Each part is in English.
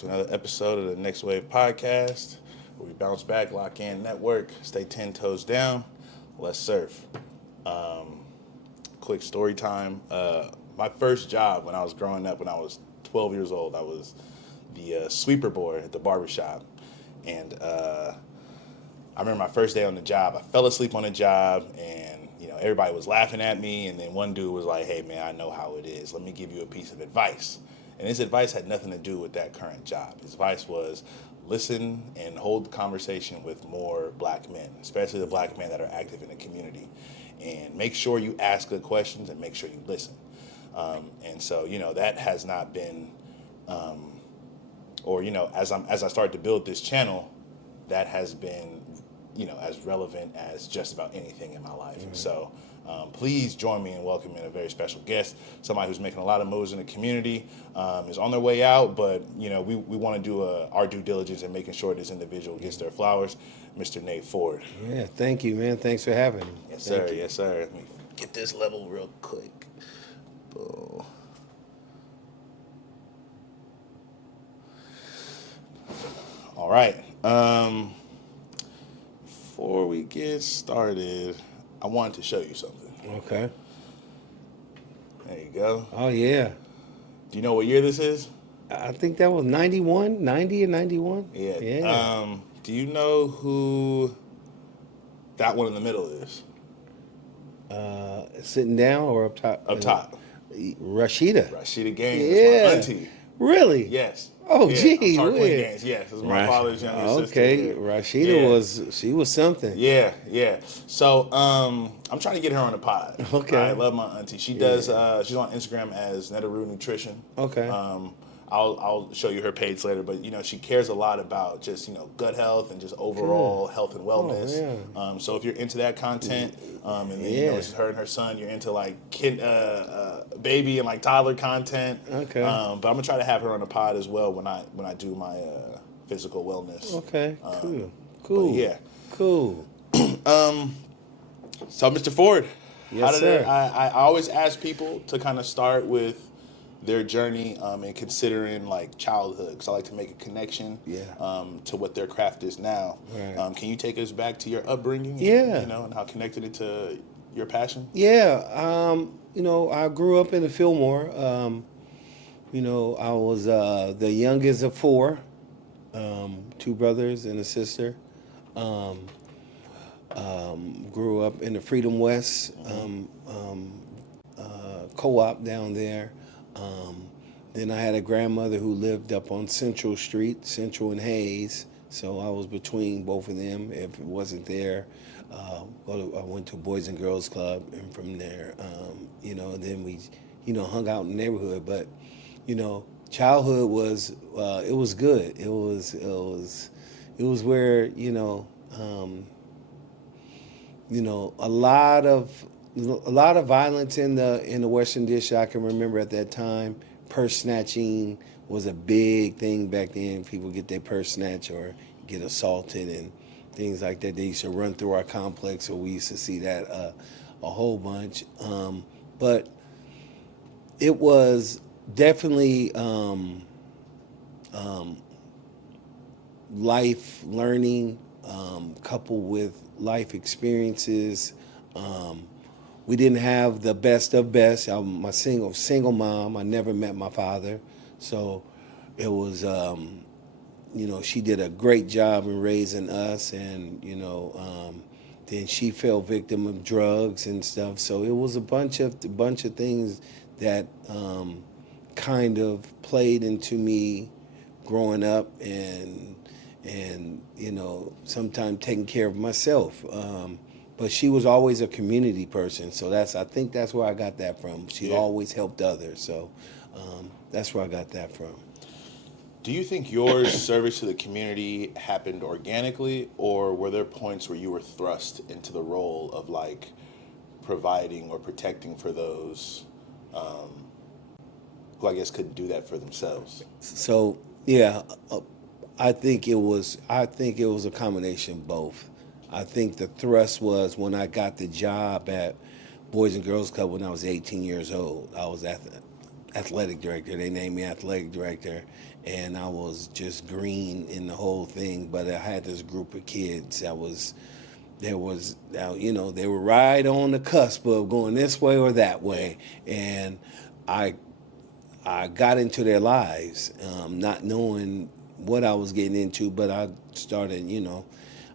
to another episode of the Next Wave Podcast, where we bounce back, lock in, network, stay 10 toes down, let's surf. Quick story time. My first job when I was growing up, when I was 12 years old, I was the sweeper boy at the barbershop. And I remember my first day on the job, I fell asleep on the job, and everybody was laughing at me, and then one dude was like, "Hey man, I know how it is. Let me give you a piece of advice." And his advice had nothing to do with that current job. His advice was listen and hold the conversation with more black men, especially the black men that are active in the community. And make sure you ask good questions and make sure you listen. And so, that has not been, as I started to build this channel, that has been as relevant as just about anything in my life. Mm-hmm. So please join me in welcoming a very special guest, somebody who's making a lot of moves in the community, is on their way out, but we want to do our due diligence in making sure this individual gets their flowers. Mr. Nate Ford. Yeah, thank you, man. Thanks for having me. Yes, sir. Yes, sir. Let me get this level real quick. Boom. All right. Before we get started, I wanted to show you something. Okay. There you go. Oh, yeah. Do you know what year this is? I think that was 91, 90 and 91. Yeah. Do you know who that one in the middle is? Sitting down or up top? Up top. Rashida. Rashida Gaines. Yeah. My auntie. Really? Yes. Oh, yeah, gee. Gaines. Yes. This is my father's younger sister. Okay. Yeah. Rashida she was something. Yeah. So I'm trying to get her on the pod. Okay. I love my auntie. She does. She's on Instagram as Netaru Nutrition. Okay. I'll show you her page later, but she cares a lot about just gut health and just overall health and wellness. Oh, yeah. So if you're into that content, and then it's her and her son, you're into like kid, baby and like toddler content. Okay. But I'm gonna try to have her on the pod as well when I do my physical wellness. Okay. Cool. Yeah. Cool. So Mr. Ford, yes, sir. I always ask people to kind of start with their journey and considering like childhood, because I like to make a connection to what their craft is now. Right. Can you take us back to your upbringing? Yeah. And how connected it to your passion? Yeah. I grew up in the Fillmore. I was the youngest of four, two brothers and a sister. Grew up in the Freedom West co-op down there. Then I had a grandmother who lived up on Central Street, Central and Hayes. So I was between both of them. If it wasn't there, I went to Boys and Girls Club, and from there, then we, hung out in the neighborhood. But, childhood was, it was good. It was where, a lot of violence in the Western District. I can remember at that time, purse snatching was a big thing back then. People get their purse snatched or get assaulted and things like that. They used to run through our complex, so we used to see that a whole bunch. But it was definitely life learning coupled with life experiences. We didn't have the best of best. I'm a single mom. I never met my father. So it was, she did a great job in raising us, and, then she fell victim of drugs and stuff. So it was a bunch of things that kind of played into me growing up and sometimes taking care of myself. But she was always a community person, so I think that's where I got that from. She always helped others, so that's where I got that from. Do you think your service to the community happened organically, or were there points where you were thrust into the role of like providing or protecting for those who I guess couldn't do that for themselves? So yeah, I think it was a combination of both. I think the thrust was when I got the job at Boys and Girls Club when I was 18 years old. I was athletic director. They named me athletic director. and I was just green in the whole thing. But I had this group of kids that was there was now, they were right on the cusp of going this way or that way, and I got into their lives, not knowing what I was getting into, but I started,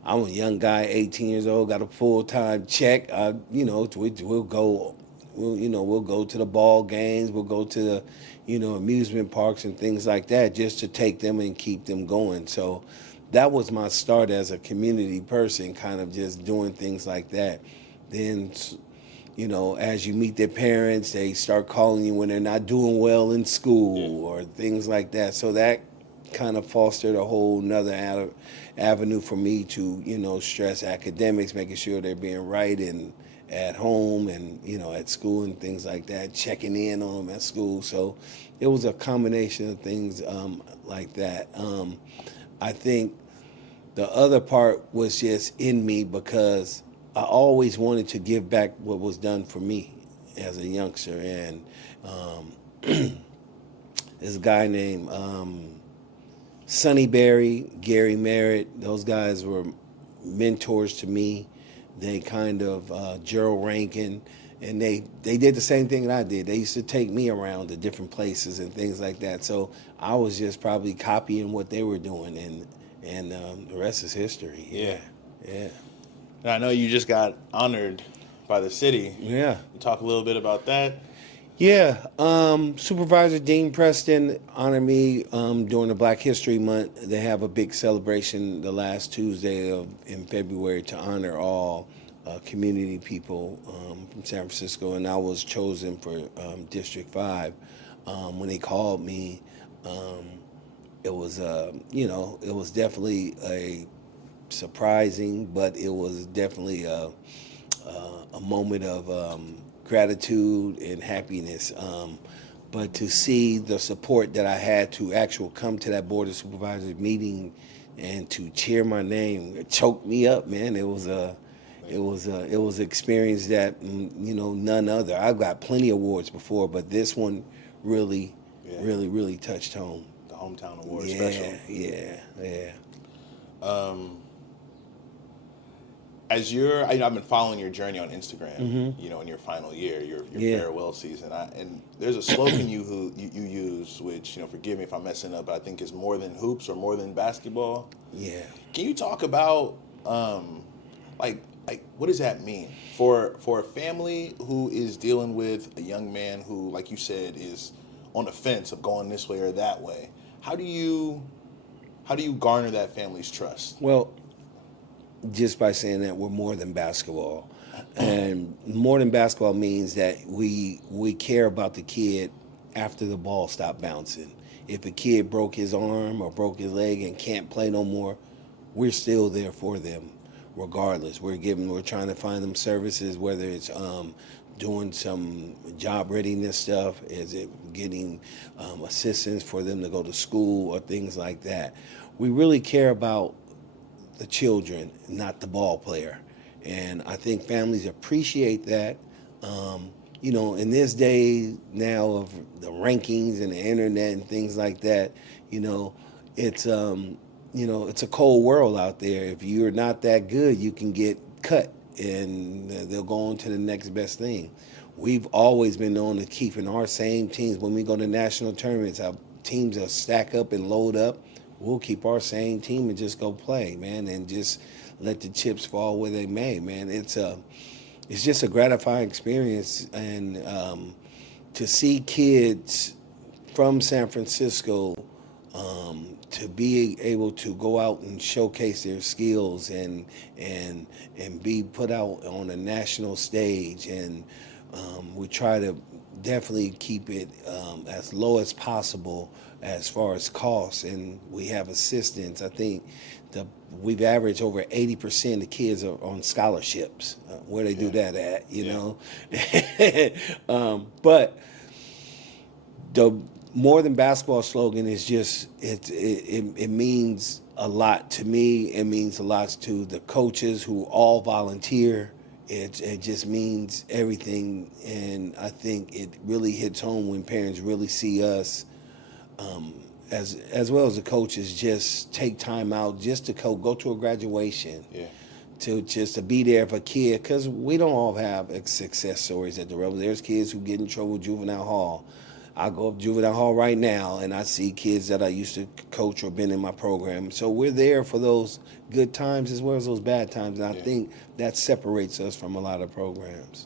I'm a young guy, 18 years old, got a full-time check. We'll go, we'll go to the ball games, we'll go to the, amusement parks and things like that, just to take them and keep them going. So that was my start as a community person, kind of just doing things like that. Then, as you meet their parents, they start calling you when they're not doing well in school or things like that. So that kind of fostered a whole nother avenue for me to, stress academics, making sure they're being right and at home and, at school and things like that, checking in on them at school. So it was a combination of things like that. I think the other part was just in me because I always wanted to give back what was done for me as a youngster. And this guy named Sonny Berry, Gary Merritt, those guys were mentors to me. They kind of, Gerald Rankin, and they did the same thing that I did. They used to take me around to different places and things like that. So I was just probably copying what they were doing, and the rest is history. Yeah. Yeah. And I know you just got honored by the city. Yeah. You talk a little bit about that? Yeah. Supervisor Dean Preston honored me during the Black History Month. They have a big celebration the last Tuesday in February to honor all community people from San Francisco, and I was chosen for District 5. When they called me, it was, it was definitely a surprising, but it was definitely a moment of gratitude and happiness. But to see the support that I had to actually come to that Board of Supervisors meeting and to cheer my name, it choked me up, man. It was an experience that none other. I've got plenty of awards before, but this one really touched home. The hometown award special. Yeah. As I've been following your journey on Instagram, Mm-hmm. In your final year, your farewell season. And there's a slogan you use, which, forgive me if I'm messing up, but I think is more than hoops or more than basketball. Yeah. Can you talk about, like what does that mean for a family who is dealing with a young man who, like you said, is on the fence of going this way or that way? How do you garner that family's trust? Well, just by saying that we're more than basketball. And more than basketball means that we care about the kid after the ball stopped bouncing. If a kid broke his arm or broke his leg and can't play no more, we're still there for them regardless. We're trying to find them services, whether it's doing some job readiness stuff, is it getting assistance for them to go to school or things like that. We really care about the children, not the ball player. And I think families appreciate that. In this day now of the rankings and the internet and things like that, it's it's a cold world out there. If you're not that good, you can get cut and they'll go on to the next best thing. We've always been known to keeping our same teams. When we go to national tournaments, our teams will stack up and load up. We'll keep our same team and just go play, man, and just let the chips fall where they may, man. It's just a gratifying experience, and to see kids from San Francisco to be able to go out and showcase their skills and be put out on a national stage, and we try to definitely keep it as low as possible as far as costs, and we have assistance. I think we've averaged over 80% of kids are on scholarships. Where they do that at, know? But the more than basketball slogan is just it means a lot to me. It means a lot to the coaches who all volunteer. It just means everything, and I think it really hits home when parents really see us as well as the coaches, just take time out just to go to a graduation. Yeah. To be there for a kid, because we don't all have success stories at the Rebel. There's kids who get in trouble juvenile hall. I go up juvenile hall right now, and I see kids that I used to coach or been in my program. So we're there for those good times as well as those bad times, and I think that separates us from a lot of programs.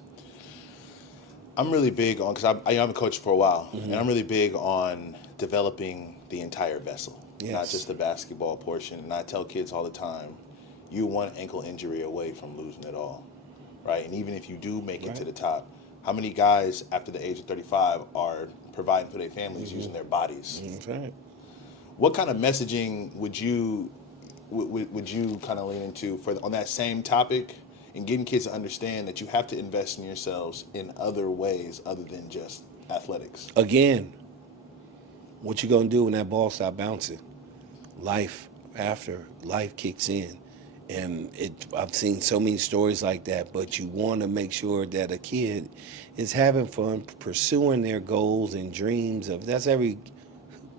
I'm really big on, because I've been coaching for a while, and I'm really big on developing the entire vessel, not just the basketball portion. And I tell kids all the time, you one ankle injury away from losing it all, right? And even if you do make it to the top, how many guys after the age of 35 are providing for their families using their bodies? That's right. What kind of messaging would you kind of lean into on that same topic, and getting kids to understand that you have to invest in yourselves in other ways other than just athletics? Again, what you gonna do when that ball stop bouncing? Life kicks in. And I've seen so many stories like that, but you want to make sure that a kid is having fun, pursuing their goals and dreams. That's every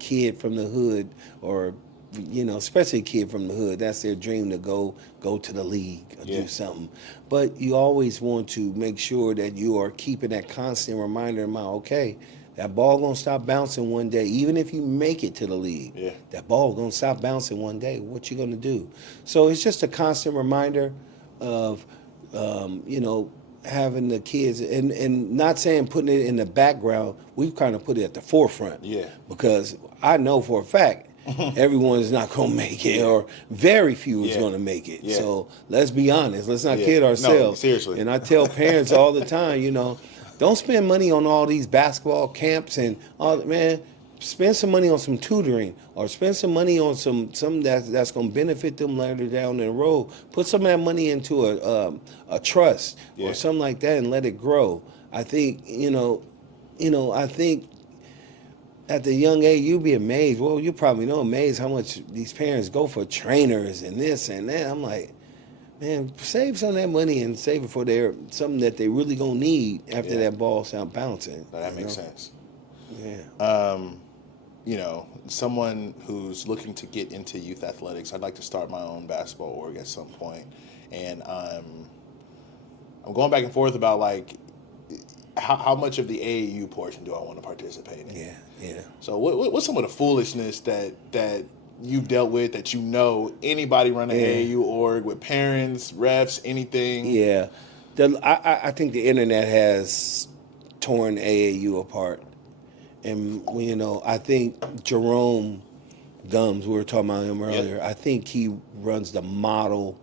kid from the hood, or especially a kid from the hood. That's their dream, to go to the league or do something. But you always want to make sure that you are keeping that constant reminder in mind. Okay, that ball gonna stop bouncing one day. Even if you make it to the league, that ball gonna stop bouncing one day. What you gonna do? So it's just a constant reminder of, having the kids, and not saying putting it in the background. We've kind of put it at the forefront. Because I know for a fact everyone is not gonna make it, or very few is gonna make it. So let's be honest. Let's not kid ourselves. No, seriously. And I tell parents all the time, don't spend money on all these basketball camps and all that, man. Spend some money on some tutoring, or spend some money on some that's going to benefit them later down the road. Put some of that money into a trust or something like that, and let it grow. I think I think at the young age you'll be amazed. Well, you probably know amazed how much these parents go for trainers and this and that. I'm like, man, save some of that money and save it for something that they really gonna need after that ball sound bouncing. That makes sense. Yeah. Someone who's looking to get into youth athletics, I'd like to start my own basketball org at some point, and I'm going back and forth about like how much of the AAU portion do I want to participate in? Yeah. So what's some of the foolishness that you've dealt with, that anybody run an AAU org with parents, refs, anything? Yeah. I think the internet has torn AAU apart. And, I think Jerome Gums, we were talking about him earlier, I think he runs the model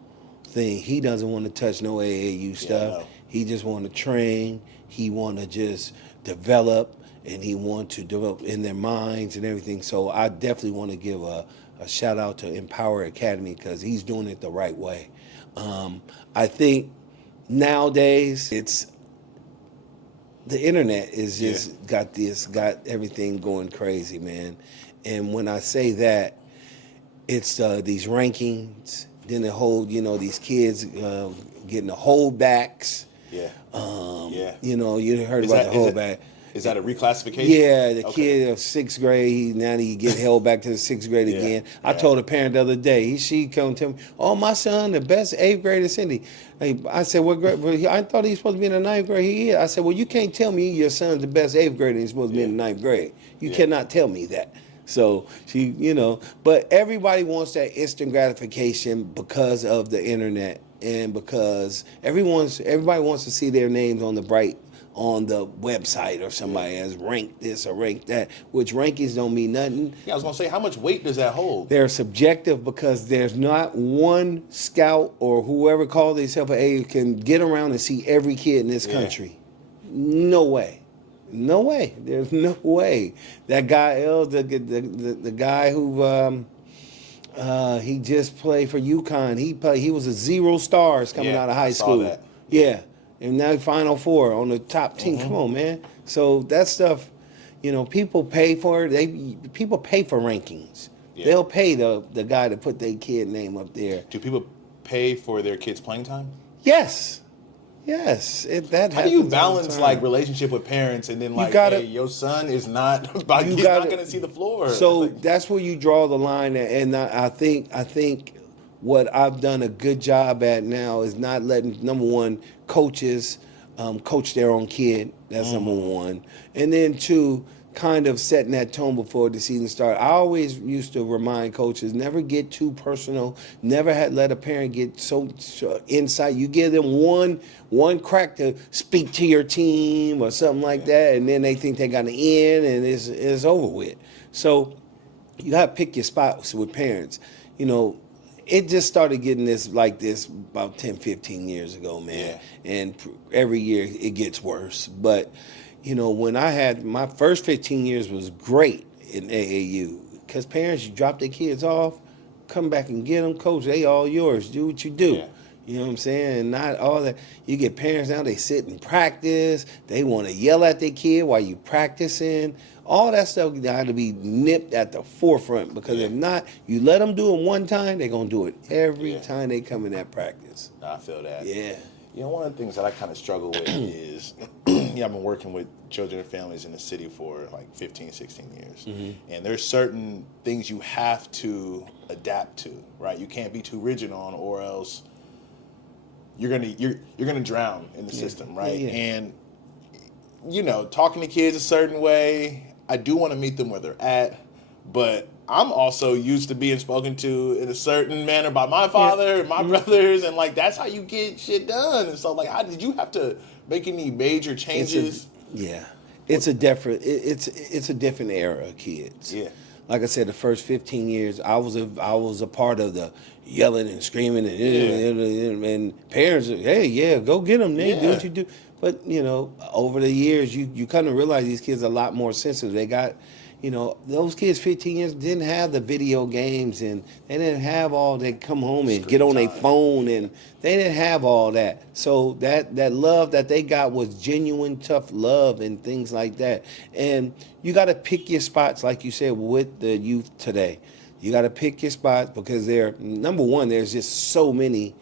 thing. He doesn't want to touch no AAU stuff. He just want to train. He want to just develop, and he want to develop in their minds and everything. So I definitely want to give a shout out to Empower Academy, because he's doing it the right way. I think nowadays the internet is just got everything going crazy, man. And when I say that, it's these rankings, then the whole, these kids getting the holdbacks. You heard about the holdback. Is that a reclassification? Yeah, the kid of sixth grade, now he get held back to the sixth grade again. I told a parent the other day, she come tell me, oh, my son, the best eighth grader, Cindy. I said, what grade? I thought he was supposed to be in the ninth grade. He is. I said, well, you can't tell me your son's the best eighth grader and he's supposed to be in the ninth grade. You cannot tell me that. So she, but everybody wants that instant gratification because of the internet, and because everybody wants to see their names on the website, or somebody has ranked this or ranked that, which rankings don't mean nothing. Yeah, I was going to say, how much weight does that hold? They're subjective, because there's not one scout or whoever calls themselves an A can get around and see every kid in this country. No way. No way. There's no way. That guy, the guy who he just played for UConn. He was a 0 stars coming out of high school. That. Yeah. And now Final Four on the top team. Come on, man. So that stuff, people pay for it. People pay for rankings. They'll pay the guy to put their kid name up there. Do people pay for their kids' playing time? Yes. Yes, that How happens do you all the balance time. like relationship with parents and then like, gotta- hey, your son is not about, You he's gotta- not going to see the floor. So Like, that's where you draw the line, and I think what I've done a good job at now is not letting number one coaches coach their own kid. That's number one, and then two, kind of setting that tone before the season started. I always used to remind coaches never get too personal. Never let a parent get so insight. You give them one crack to speak to your team or something like that, and then they think they got an in and it's over with. So you got to pick your spots with parents. You know, it just started getting this about 10, 15 years ago, man. Yeah. And every year it gets worse. But, you know, when I had my first 15 years was great in AAU because parents, you drop their kids off, come back and get them, coach, they all yours. Do what you do. Yeah. You know what I'm saying? And not all that. You get parents now, they sit and practice. They want to yell at their kid while you practicing. All that stuff got to be nipped at the forefront because if not, you let them do it one time, they're going to do it every time they come in that practice. I feel that. Yeah. You know, one of the things that I kind of struggle with is, I've been working with children and families in the city for like 15, 16 years. Mm-hmm. And there's certain things you have to adapt to, right? You can't be too rigid on, or else you're gonna drown in the system, right? Yeah. And you know, talking to kids a certain way, I do want to meet them where they're at, but I'm also used to being spoken to in a certain manner by my father and my brothers, and like that's how you get shit done. And so, like, how did you have to make any major changes? It's a different era of kids. Yeah. Like I said, the first 15 years, I was a part of the yelling and screaming and parents, hey, yeah, go get them, Nate, do what you do. But, you know, over the years, you kind of realize these kids are a lot more sensitive. They got, you know, those kids 15 years didn't have the video games and they didn't have all that come home and get on their phone and they didn't have all that. So that love that they got was genuine, tough love and things like that. And you got to pick your spots, like you said, with the youth today. You got to pick your spots because number one, there's just so many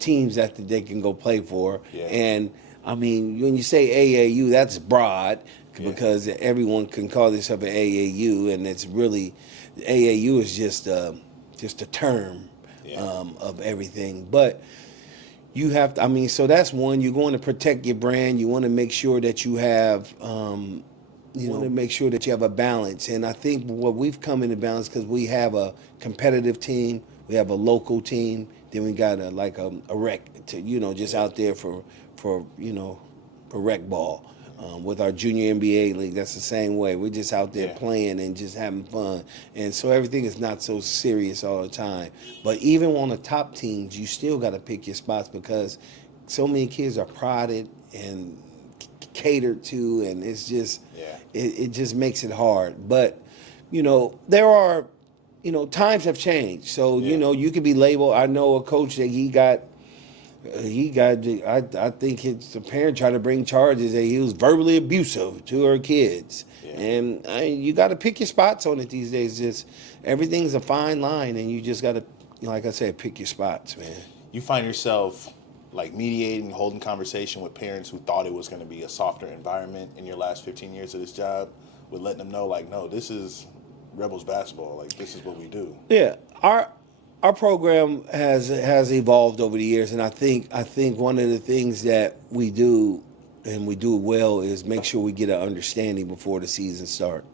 teams that they can go play for. Yeah. And I mean, when you say AAU, that's broad because everyone can call themselves an AAU, and it's really AAU is just a term of everything. But you have to. I mean, so that's one. You're going to protect your brand. You want to make sure that you have. You want to make sure that you have a balance, and I think what we've come into balance because we have a competitive team, we have a local team, then we got a rec, just out there for rec ball. With our junior NBA league, that's the same way. We're just out there playing and just having fun, and so everything is not so serious all the time. But even on the top teams, you still got to pick your spots because so many kids are prodded and catered to, and it's just it just makes it hard. But there are times have changed, so you could be labeled. I know a coach that I think the parent tried to bring charges that he was verbally abusive to her kids, and you got to pick your spots on it these days. Just everything's a fine line, and you just got to, like I said, pick your spots, man. You find yourself like mediating, holding conversation with parents who thought it was going to be a softer environment in your last 15 years of this job, with letting them know, like, no, this is Rebels basketball. Like, this is what we do. Yeah, our program has evolved over the years, and I think one of the things that we do, and we do it well, is make sure we get an understanding before the season starts.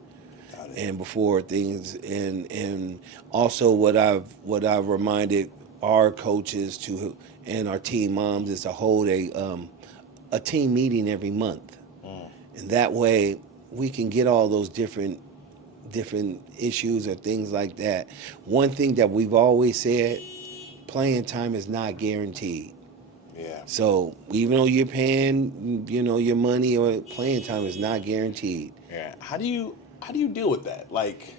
And before things, and also what I've reminded our coaches to and our team moms is to hold a team meeting every month, and that way we can get all those different issues or things like that. One thing that we've always said, playing time is not guaranteed. Yeah. So even though you're paying, your money, or playing time is not guaranteed. Yeah. How do you deal with that? Like,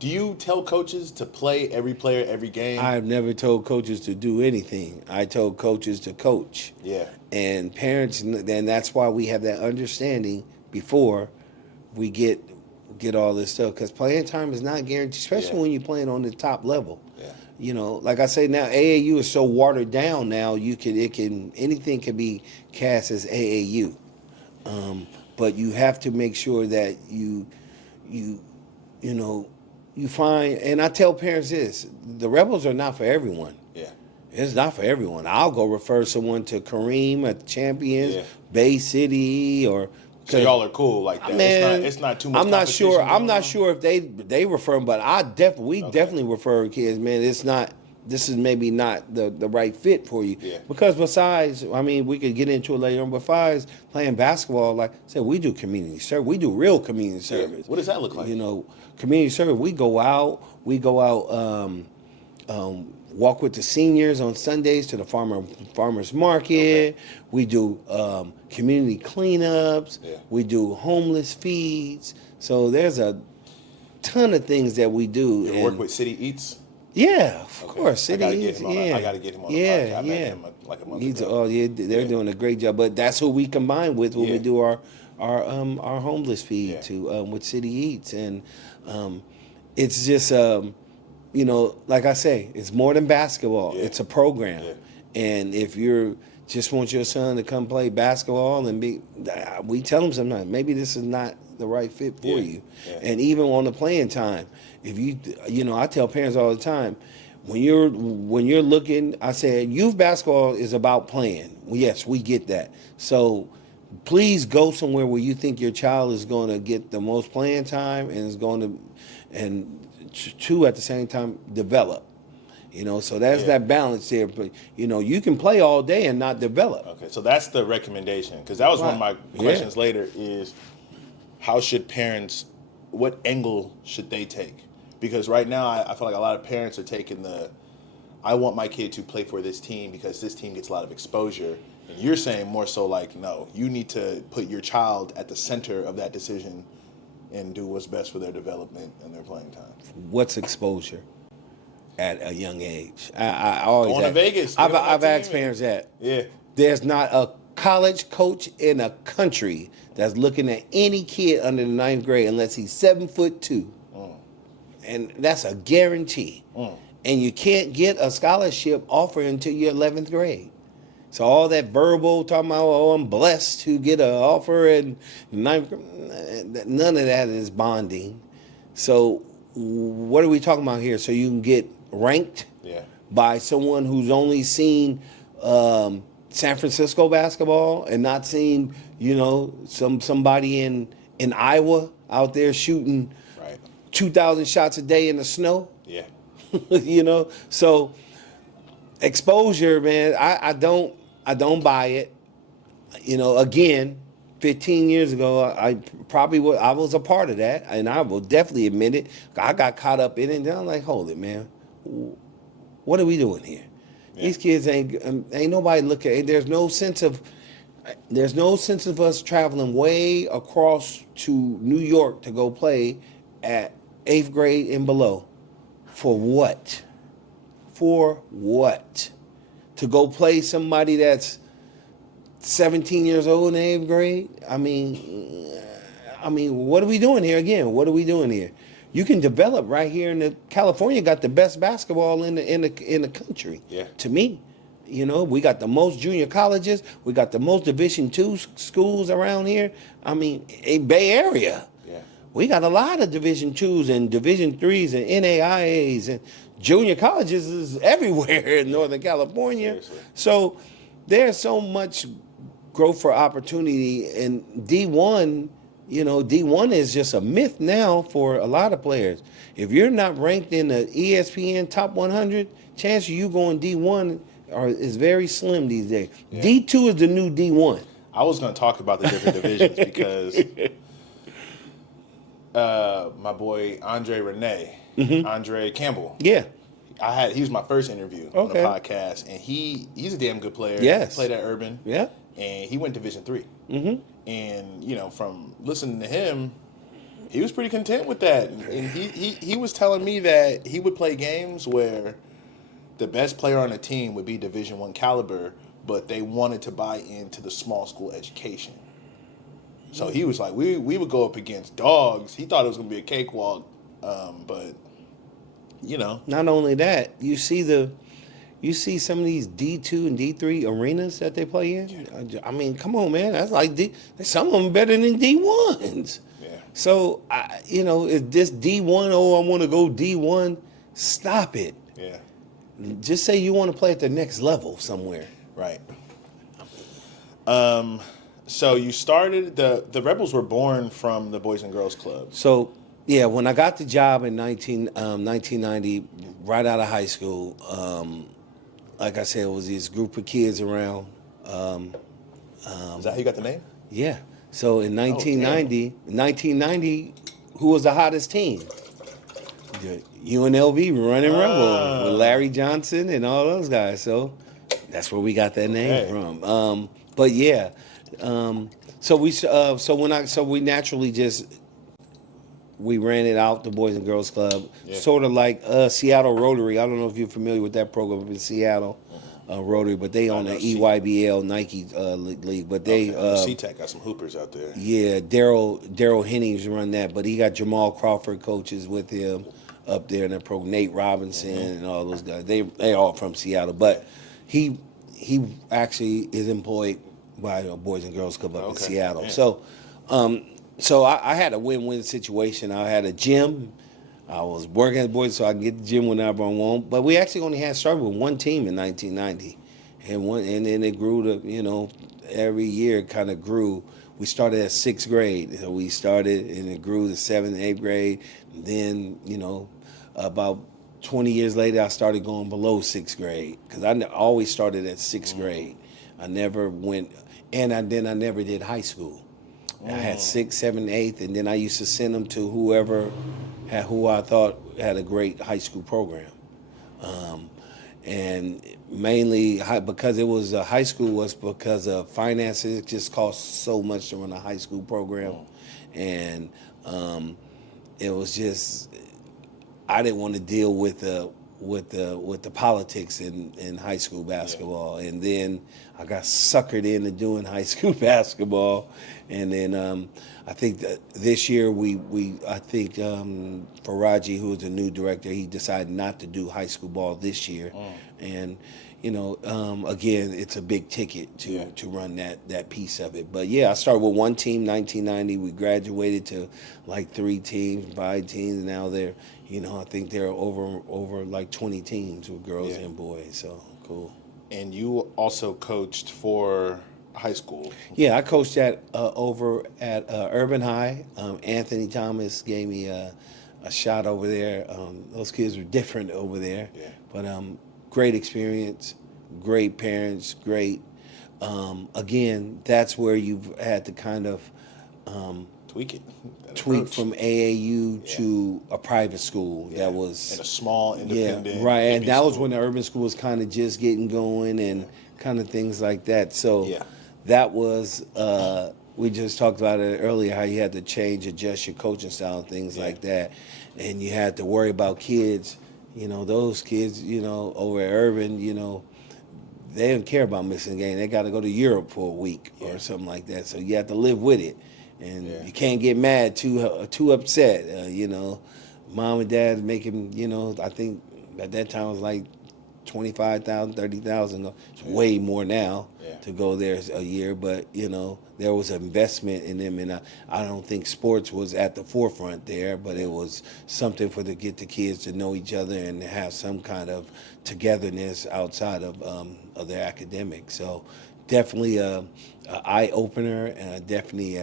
do you tell coaches to play every player every game? I've never told coaches to do anything. I told coaches to coach. Yeah. And parents, and that's why we have that understanding before we get all this stuff, because playing time is not guaranteed, especially when you're playing on the top level. Yeah. Like I say now, AAU is so watered down now. Anything can be cast as AAU, but you have to make sure that you you find. And I tell parents this: the Rebels are not for everyone. Yeah. It's not for everyone. I'll go refer someone to Kareem at the Champions, Yeah. Bay City, or. So y'all are cool like that. Man, it's not too much. I'm not sure. competition I'm going not on? sure if they refer them, but we definitely refer kids. Man, it's not. This is maybe not the right fit for you. Yeah. Because besides, I mean, we could get into it later on. Besides playing basketball, like I said, we do community service. We do real community service. What does that look like? Community service. We go out. Walk with the seniors on Sundays to the farmers market. Okay. We do community cleanups. Yeah. We do homeless feeds. So there's a ton of things that we do. You work with City Eats? Yeah, of Okay. course. I gotta City get Eats, him on. I gotta get him on the podcast. I met him like a month ago. They're doing a great job. But that's who we combine with when we do our homeless feed with City Eats, and it's just like I say, it's more than basketball. Yeah. It's a program, Yeah. and if you're just want your son to come play basketball and we tell them sometimes maybe this is not the right fit for you, and even on the playing time, if I tell parents all the time, when you're looking, I say youth basketball is about playing. Yes, we get that. So please go somewhere where you think your child is going to get the most playing time and is going to, and two at the same time develop. So that's that balance there. But you can play all day and not develop. Okay, so that's the recommendation, because that was one of my questions later is how should parents, what angle should they take? Because right now I feel like a lot of parents are taking I want my kid to play for this team because this team gets a lot of exposure. And you're saying more so like, no, you need to put your child at the center of that decision and do what's best for their development and their playing time. What's exposure at a young age? I always Going to Vegas. I've asked parents that. Yeah. There's not a college coach in a country that's looking at any kid under the 9th grade unless he's 7'2", and that's a guarantee. And you can't get a scholarship offer until you're 11th grade. So all that verbal talking about, I'm blessed to get an offer in 9th grade, none of that is bonding. So what are we talking about here? So you can get ranked by someone who's only seen San Francisco basketball and not seen, somebody in Iowa out there shooting 2,000 shots a day in the snow. Yeah. So exposure, man, I don't buy it. Again, 15 years ago, I was a part of that, and I will definitely admit it. I got caught up in it, and I'm like, hold it, man. What are we doing here? Yeah. These kids ain't nobody look at. There's no sense of us traveling way across to New York to go play at 8th grade and below. For what? For what? To go play somebody that's 17 years old in 8th grade? I mean, what are we doing here again? What are we doing here? You can develop right here in California. Got the best basketball in the country. Yeah. To me, we got the most junior colleges. We got the most Division II schools around here. I mean, in Bay Area. Yeah. We got a lot of Division IIs and Division IIIs and NAIAs, and junior colleges is everywhere in Northern California. Seriously. So there's so much growth for opportunity, and D1, D1 is just a myth now for a lot of players. If you're not ranked in the ESPN top 100, chance of you going D1 is very slim these days. Yeah. D2 is the new D1. I was going to talk about the different divisions because my boy Andre Campbell. Yeah. He was my first interview on the podcast, and he's a damn good player. Yes. He played at Urban. Yeah. And he went Division III. Mm-hmm. And, from listening to him, he was pretty content with that. And he was telling me that he would play games where the best player on the team would be Division I caliber, but they wanted to buy into the small school education. So he was like, we would go up against dogs. He thought it was going to be a cakewalk, but you know. Not only that, you see some of these D2 and D3 arenas that they play in. I mean, come on, man. That's like some of them better than D1s. Yeah. So, if this D1, oh, I want to go D1, stop it. Yeah. Just say you want to play at the next level somewhere. Right. So you started the Rebels were born from the Boys and Girls Club. So, yeah, when I got the job in 1990, right out of high school, like I said, it was this group of kids around. Is that how you got the name? Yeah. So in 1990, who was the hottest team? The UNLV Running Rebel with Larry Johnson and all those guys. So that's where we got that name from. But yeah, so we naturally just we ran it out, the Boys and Girls Club, sort of like Seattle Rotary. I don't know if you're familiar with that program in Seattle. Rotary, but they own the EYBL Nike league. But they C-Tech got some hoopers out there. Yeah, Daryl Hennings run that, but he got Jamal Crawford coaches with him up there in that program. Nate Robinson and all those guys. They all from Seattle, but he actually is employed by a Boys and Girls Club up in Seattle. Yeah. So I had a win-win situation. I had a gym. I was working at the Boys, so I could get the gym whenever I want. But we actually only had started with one team in 1990, and then it grew to every year it kind of grew. We started at sixth grade, so we started and it grew to seventh and eighth grade. And then about 20 years later, I started going below sixth grade because I always started at sixth grade. I never went, and I never did high school. I had 6th, 7th, 8th, and then I used to send them to who I thought had a great high school program. And mainly because it was high school was because of finances. It just cost so much to run a high school program. And it was just, I didn't want to deal with the politics in high school basketball. And then I got suckered into doing high school basketball. And then I think that this year I think Faraji, who is the new director, he decided not to do high school ball this year. And again, it's a big ticket to run that piece of it. But yeah, I started with one team, 1990. We graduated to like 3 teams, 5 teams. And now they're, I think they're over like 20 teams with girls and boys. So cool. And you also coached for high school. Yeah, I coached over at Urban High. Anthony Thomas gave me a shot over there. Those kids were different over there. Yeah. But great experience, great parents, great. Again, that's where you've had to kind of tweak it. Tweak from AAU to a private school that was in a small independent. Yeah, right. And that was when the urban school was kind of just getting going and kind of things like that. So that was we just talked about it earlier, how you had to adjust your coaching style and things like that, and you had to worry about kids. Those kids, over at Urban, they don't care about missing a game. They got to go to Europe for a week or something like that. So you have to live with it. And you can't get mad, too upset. Mom and dad making, I think at that time it was like $25,000, $30,000. It's way more now to go there a year. But there was an investment in them, and I don't think sports was at the forefront there, but it was something to get the kids to know each other and have some kind of togetherness outside of their academics. So definitely a eye opener, and definitely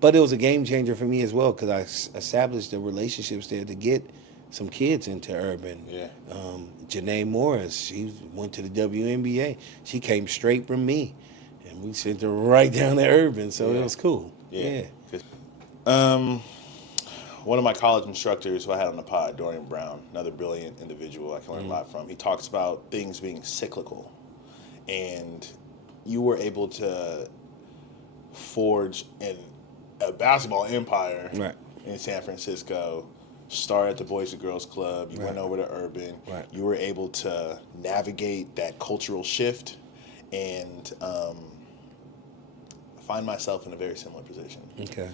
but it was a game changer for me as well because I established the relationships there to get some kids into Urban. Janae Morris, she went to the WNBA. She came straight from me, and we sent her right down to Urban, so it was cool. One of my college instructors who I had on the pod, Dorian Brown, another brilliant individual I can learn a lot from, he talks about things being cyclical. And you were able to forge a basketball empire in San Francisco, start at the Boys and Girls Club, you went over to Urban, you were able to navigate that cultural shift and find myself in a very similar position. Okay.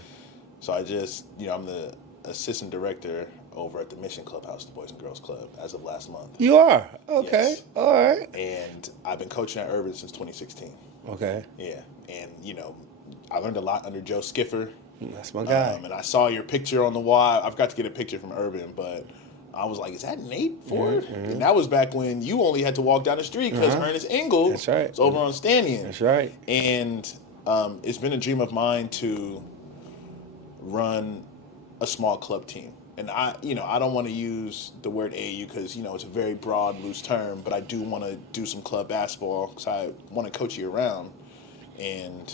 So I just, I'm the assistant director over at the Mission Clubhouse, the Boys and Girls Club, as of last month. You are? Okay. Yes. All right. And I've been coaching at Urban since 2016. Okay. Yeah. And, I learned a lot under Joe Skiffer. That's my guy. And I saw your picture on the wall. I've got to get a picture from Urban, but I was like, is that Nate Ford? Mm-hmm. And that was back when you only had to walk down the street because Ernest Ingold That's right. was over on Stanion. That's right. And it's been a dream of mine to run a small club team. And I don't want to use the word AAU because, it's a very broad, loose term, but I do want to do some club basketball because I want to coach year round. And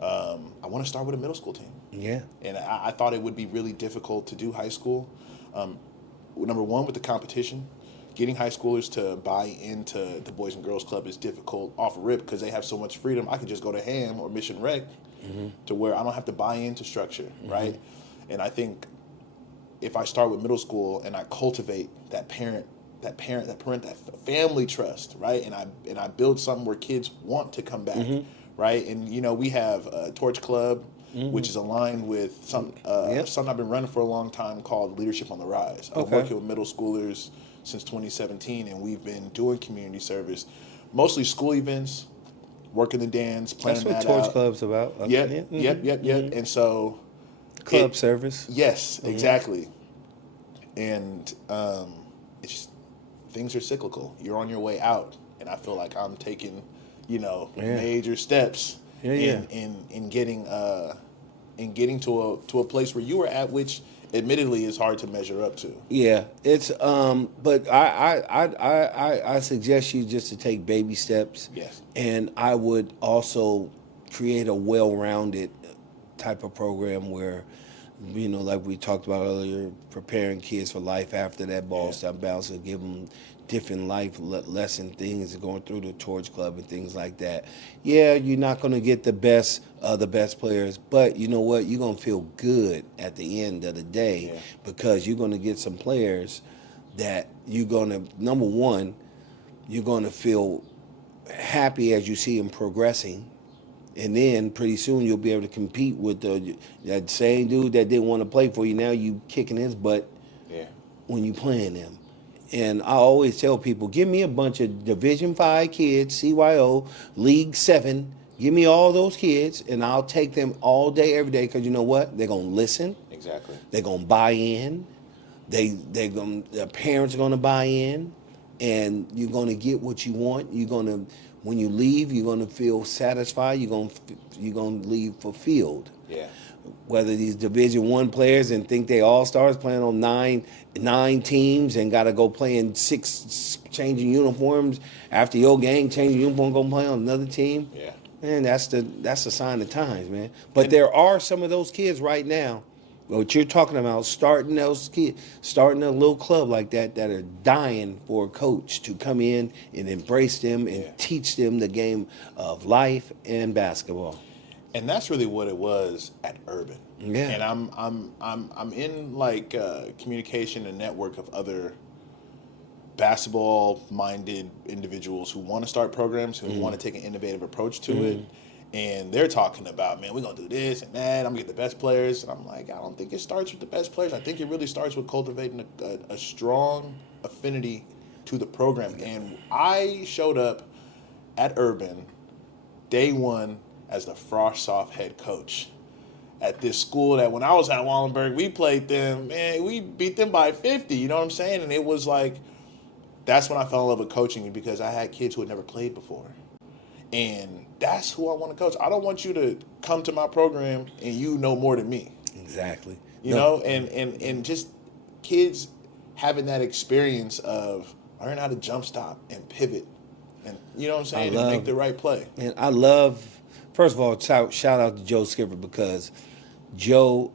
I want to start with a middle school team. Yeah. And I thought it would be really difficult to do high school. Number one, with the competition, getting high schoolers to buy into the Boys and Girls Club is difficult off rip because they have so much freedom. I could just go to Ham or Mission Rec to where I don't have to buy into structure, right? And I think if I start with middle school and I cultivate that family trust, right? And I build something where kids want to come back, right? And we have a Torch Club, which is aligned with something I've been running for a long time called Leadership on the Rise. I've been working with middle schoolers since 2017, and we've been doing community service, mostly school events, working the dance, planning that out. That's what Torch Club's about. Yep. And so club service. Yes, exactly. And it's just, things are cyclical. You're on your way out, and I feel like I'm taking, major steps in getting to a place where you were at, which admittedly is hard to measure up to. Yeah, it's but I suggest you just to take baby steps. Yes. And I would also create a well-rounded type of program where, like we talked about earlier, preparing kids for life after that ball stop bounce, and give them different life lesson things, going through the Torch Club and things like that. Yeah, you're not going to get the best players, but you know what? You're going to feel good at the end of the day because you're going to get some players that you're going to, number one, you're going to feel happy as you see them progressing. And then pretty soon you'll be able to compete with that same dude that didn't want to play for you. Now you kicking his butt when you playing them. And I always tell people, give me a bunch of Division 5 kids, CYO, League 7. Give me all those kids, and I'll take them all day, every day, because you know what? They're going to listen. Exactly. They're going to buy in. Their parents are going to buy in, and you're going to get what you want. You're going to, when you leave, you're going to feel satisfied. You're going to leave fulfilled. Yeah. Whether these Division 1 players and think they all-stars playing on nine teams and got to go playing 6 changing uniforms after your game, changing uniform, go play on another team. Yeah. Man, that's the sign of times, man. But there are some of those kids right now, what you're talking about, starting a little club like that are dying for a coach to come in and embrace them and teach them the game of life and basketball. And that's really what it was at Urban. Yeah. And I'm in communication and network of other basketball-minded individuals who want to start programs, who want to take an innovative approach to it. And they're talking about, man, we're going to do this and that. I'm going to get the best players. And I'm like, I don't think it starts with the best players. I think it really starts with cultivating a strong affinity to the program. And I showed up at Urban day one as the Frost-Soft head coach at this school that when I was at Wallenberg, we played them, man, we beat them by 50, you know what I'm saying? And it was like, that's when I fell in love with coaching because I had kids who had never played before. And that's who I want to coach. I don't want you to come to my program and you know more than me. Exactly. You know, and just kids having that experience of learning how to jump stop and pivot and, you know what I'm saying, and make the right play. And I love, first of all, shout out to Joe Skipper because Joe,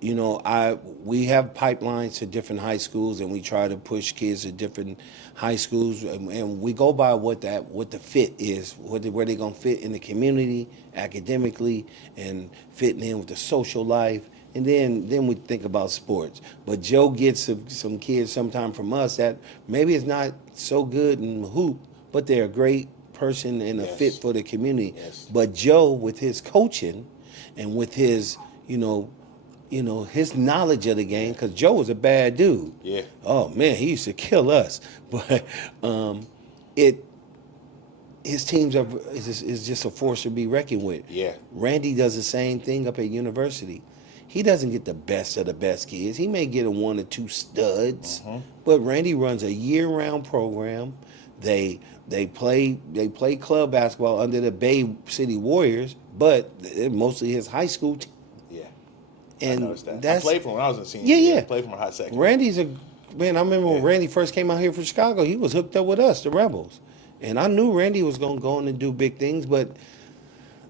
we have pipelines to different high schools and we try to push kids to different high schools and we go by what the fit is, where they're going to fit in the community, academically, and fitting in with the social life. And then we think about sports. But Joe gets some kids sometime from us that maybe it's not so good in hoop, but they're a great person and a fit for the community. Yes. But Joe, with his coaching and with his, his knowledge of the game, because Joe was a bad dude. Yeah. Oh man, he used to kill us. But his teams is just a force to be reckoned with. Yeah. Randy does the same thing up at university. He doesn't get the best of the best kids. He may get a 1 or 2 studs, but Randy runs a year-round program. They play club basketball under the Bay City Warriors, but mostly his high school team. Yeah. And I noticed that. I played for him when I was a senior. Yeah. I played for him a hot second. Randy's I remember when Randy first came out here from Chicago, he was hooked up with us, the Rebels. And I knew Randy was going to go on and do big things, but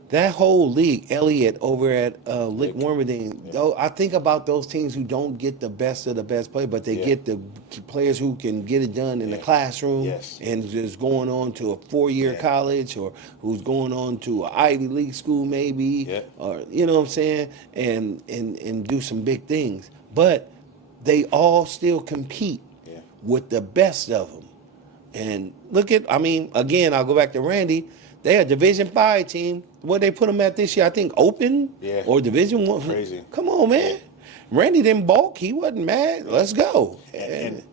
that whole league, Elliott over at Lick Wormerding, I think about those teams who don't get the best of the best play, but they get the players who can get it done in the classroom and just going on to a 4-year college, or who's going on to an Ivy League school maybe, or you know what I'm saying, and do some big things. But they all still compete with the best of them. And again, I'll go back to Randy. They're a Division 5 team. What they put them at this year, I think Open or Division 1. Crazy. Come on, man. Randy didn't balk. He wasn't mad. Let's go. And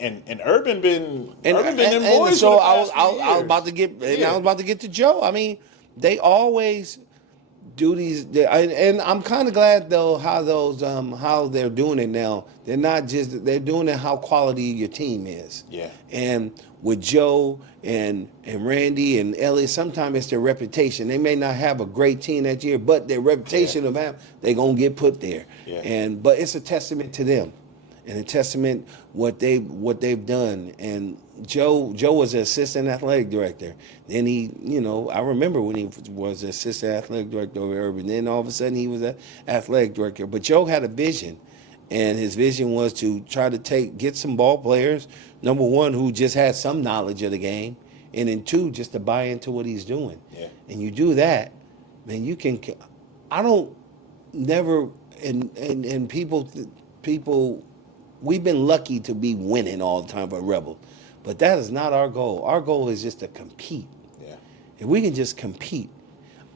Urban been them boys. So I was about to get I was about to get to Joe. I mean, they always do these, and I'm kind of glad though how they're doing it now. They're doing it how quality your team is. Yeah. And with Joe and Randy and Elliott, sometimes it's their reputation. They may not have a great team that year, but their reputation of them, they're gonna get put there. Yeah. But it's a testament to them, and a testament what they've done. And Joe was an assistant athletic director. Then he, I remember when he was an assistant athletic director over Urban. Then all of a sudden he was an athletic director. But Joe had a vision, and his vision was to try to get some ball players, number one, who just had some knowledge of the game, and then 2, just to buy into what he's doing. Yeah. And you do that, man, you can. I don't never and people. We've been lucky to be winning all the time for Rebels, but that is not our goal. Our goal is just to compete. Yeah. If we can just compete,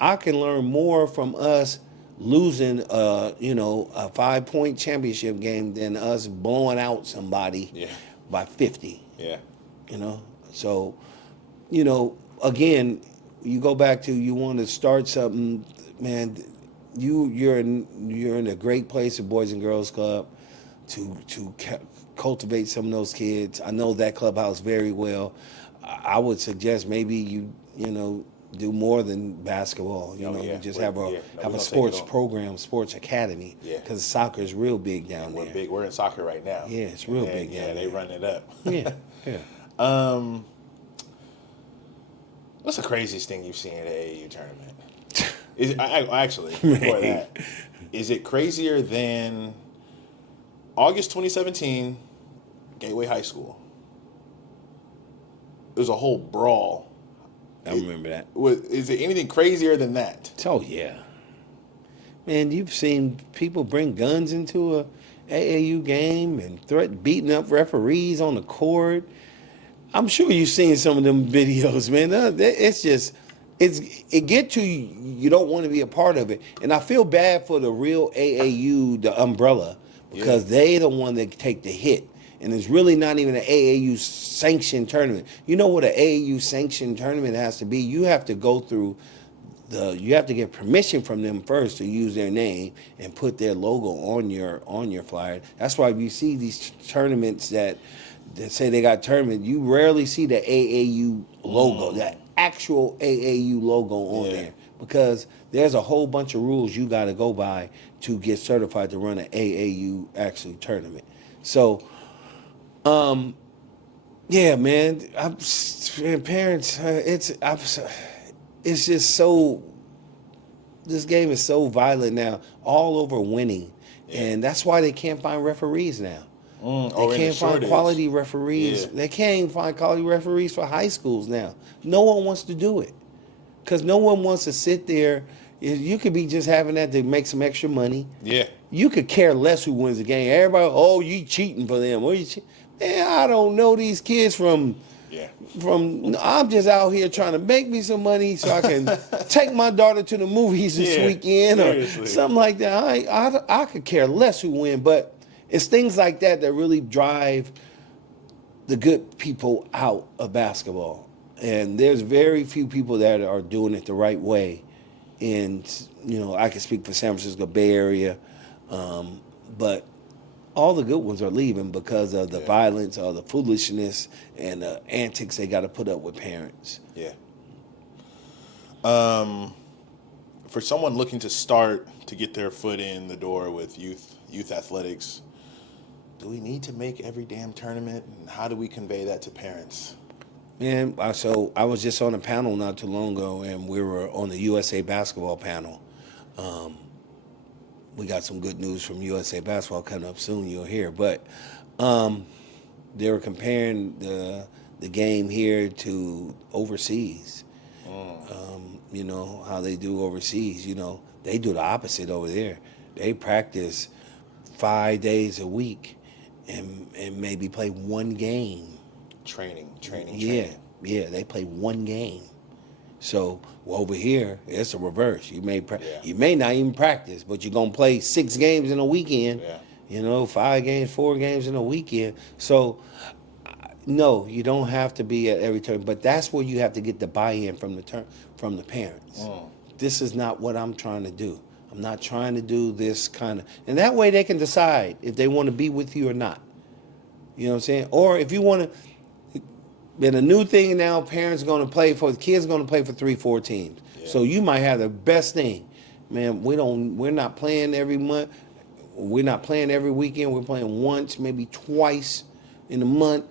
I can learn more from us losing, a 5-point championship game than us blowing out somebody by 50. Yeah. So, again, you go back to you want to start something, man. You're in a great place, the Boys and Girls Club, to cultivate some of those kids. I know that clubhouse very well. I would suggest maybe you do more than basketball. Have a sports program, sports academy, because soccer is real big down there. We're in soccer right now. Yeah, it's real big. Yeah, they run it up. Yeah, yeah. What's the craziest thing you've seen at the AAU tournament? Actually, before that, is it crazier than August 2017, Gateway High School? It was a whole brawl. I remember that. Is it anything crazier than that? Oh, yeah. Man, you've seen people bring guns into a AAU game and beating up referees on the court. I'm sure you've seen some of them videos, man. It get to you don't want to be a part of it. And I feel bad for the real AAU, the umbrella, because they the one that take the hit. And it's really not even an AAU sanctioned tournament. You know what an AAU sanctioned tournament has to be? You have to go through you have to get permission from them first to use their name and put their logo on your flyer. That's why if you see these tournaments that say they got tournament, you rarely see the AAU logo, that actual AAU logo on there, because there's a whole bunch of rules you got to go by to get certified to run an AAU actually tournament. So, yeah, man, parents, it's just so. This game is so violent now, all over winning, and that's why they can't find referees now. They can't find quality referees. They can't even find quality referees for high schools now. No one wants to do it because no one wants to sit there. You could be just having that to make some extra money. Yeah. You could care less who wins the game. Everybody, you cheating for them. Man, I don't know these kids from Yeah. I'm just out here trying to make me some money so I can take my daughter to the movies this weekend seriously. or something like that. I could care less who win, but it's things like that that really drive the good people out of basketball. And there's very few people that are doing it the right way. And, I can speak for San Francisco Bay Area, but all the good ones are leaving because of the violence or the foolishness and the antics they got to put up with parents. Yeah. For someone looking to start to get their foot in the door with youth athletics, do we need to make every damn tournament? And how do we convey that to parents? Man, so I was just on a panel not too long ago, and we were on the USA basketball panel. We got some good news from USA basketball coming up soon. You'll hear, but they were comparing the game here to overseas. How they do overseas. They do the opposite over there. They practice 5 days a week and maybe play one game. Training. Yeah, they play one game. So over here, it's a reverse. You may not even practice, but you're gonna play 6 games in a weekend. Yeah. 5 games, 4 games in a weekend. So no, you don't have to be at every turn, but that's where you have to get the buy-in from the parents. This is not what I'm trying to do. I'm not trying to do this kind of, and that way they can decide if they want to be with you or not. You know what I'm saying? Or if you want to, been a new thing now, parents going to play for, the kids going to play for 3-4 teams. Yeah. So you might have the best thing. Man, we're not playing every month. We're not playing every weekend. We're playing once, maybe twice in a month.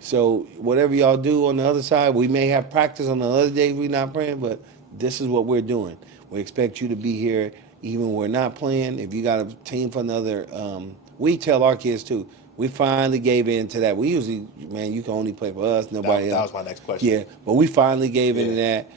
So whatever y'all do on the other side, we may have practice on the other days we're not playing, but this is what we're doing. We expect you to be here even when we're not playing. If you got a team from another, we tell our kids too, we finally gave in to that. We usually, man, you can only play for us, nobody else. That was my next question. Yeah, but we finally gave into that.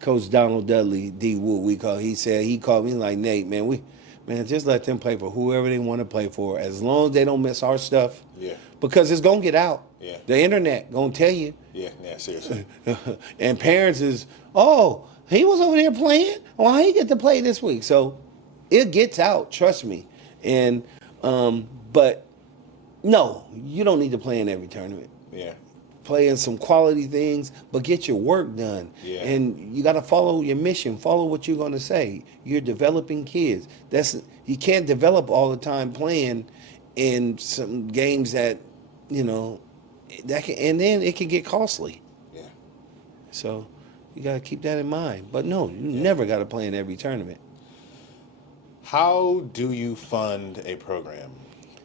Coach Donald Dudley, D. Wood, he called me like, Nate, man, just let them play for whoever they want to play for, as long as they don't miss our stuff. Yeah. Because it's gonna get out. Yeah. The internet gonna tell you. Yeah, seriously. And parents is, oh, he was over there playing? Well, how he get to play this week? So it gets out, trust me. And but no, you don't need to play in every tournament. Yeah. Play in some quality things, but get your work done. Yeah. And you got to follow your mission. Follow what you're going to say. You're developing kids. You can't develop all the time playing in some games that, and then it can get costly. Yeah. So you got to keep that in mind. But no, you never got to play in every tournament. How do you fund a program?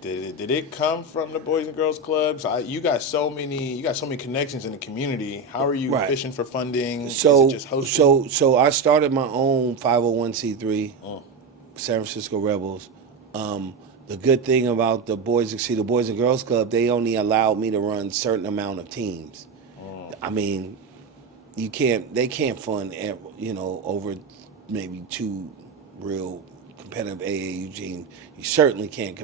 Did it come from the Boys and Girls Clubs? You got so many connections in the community. How are you fishing for funding? So Is it just hosting? So I started my own 501c3, San Francisco Rebels. The good thing about the Boys and Girls Club, they only allowed me to run a certain amount of teams. I mean, they can't fund over maybe 2 real competitive AAU team. You certainly can't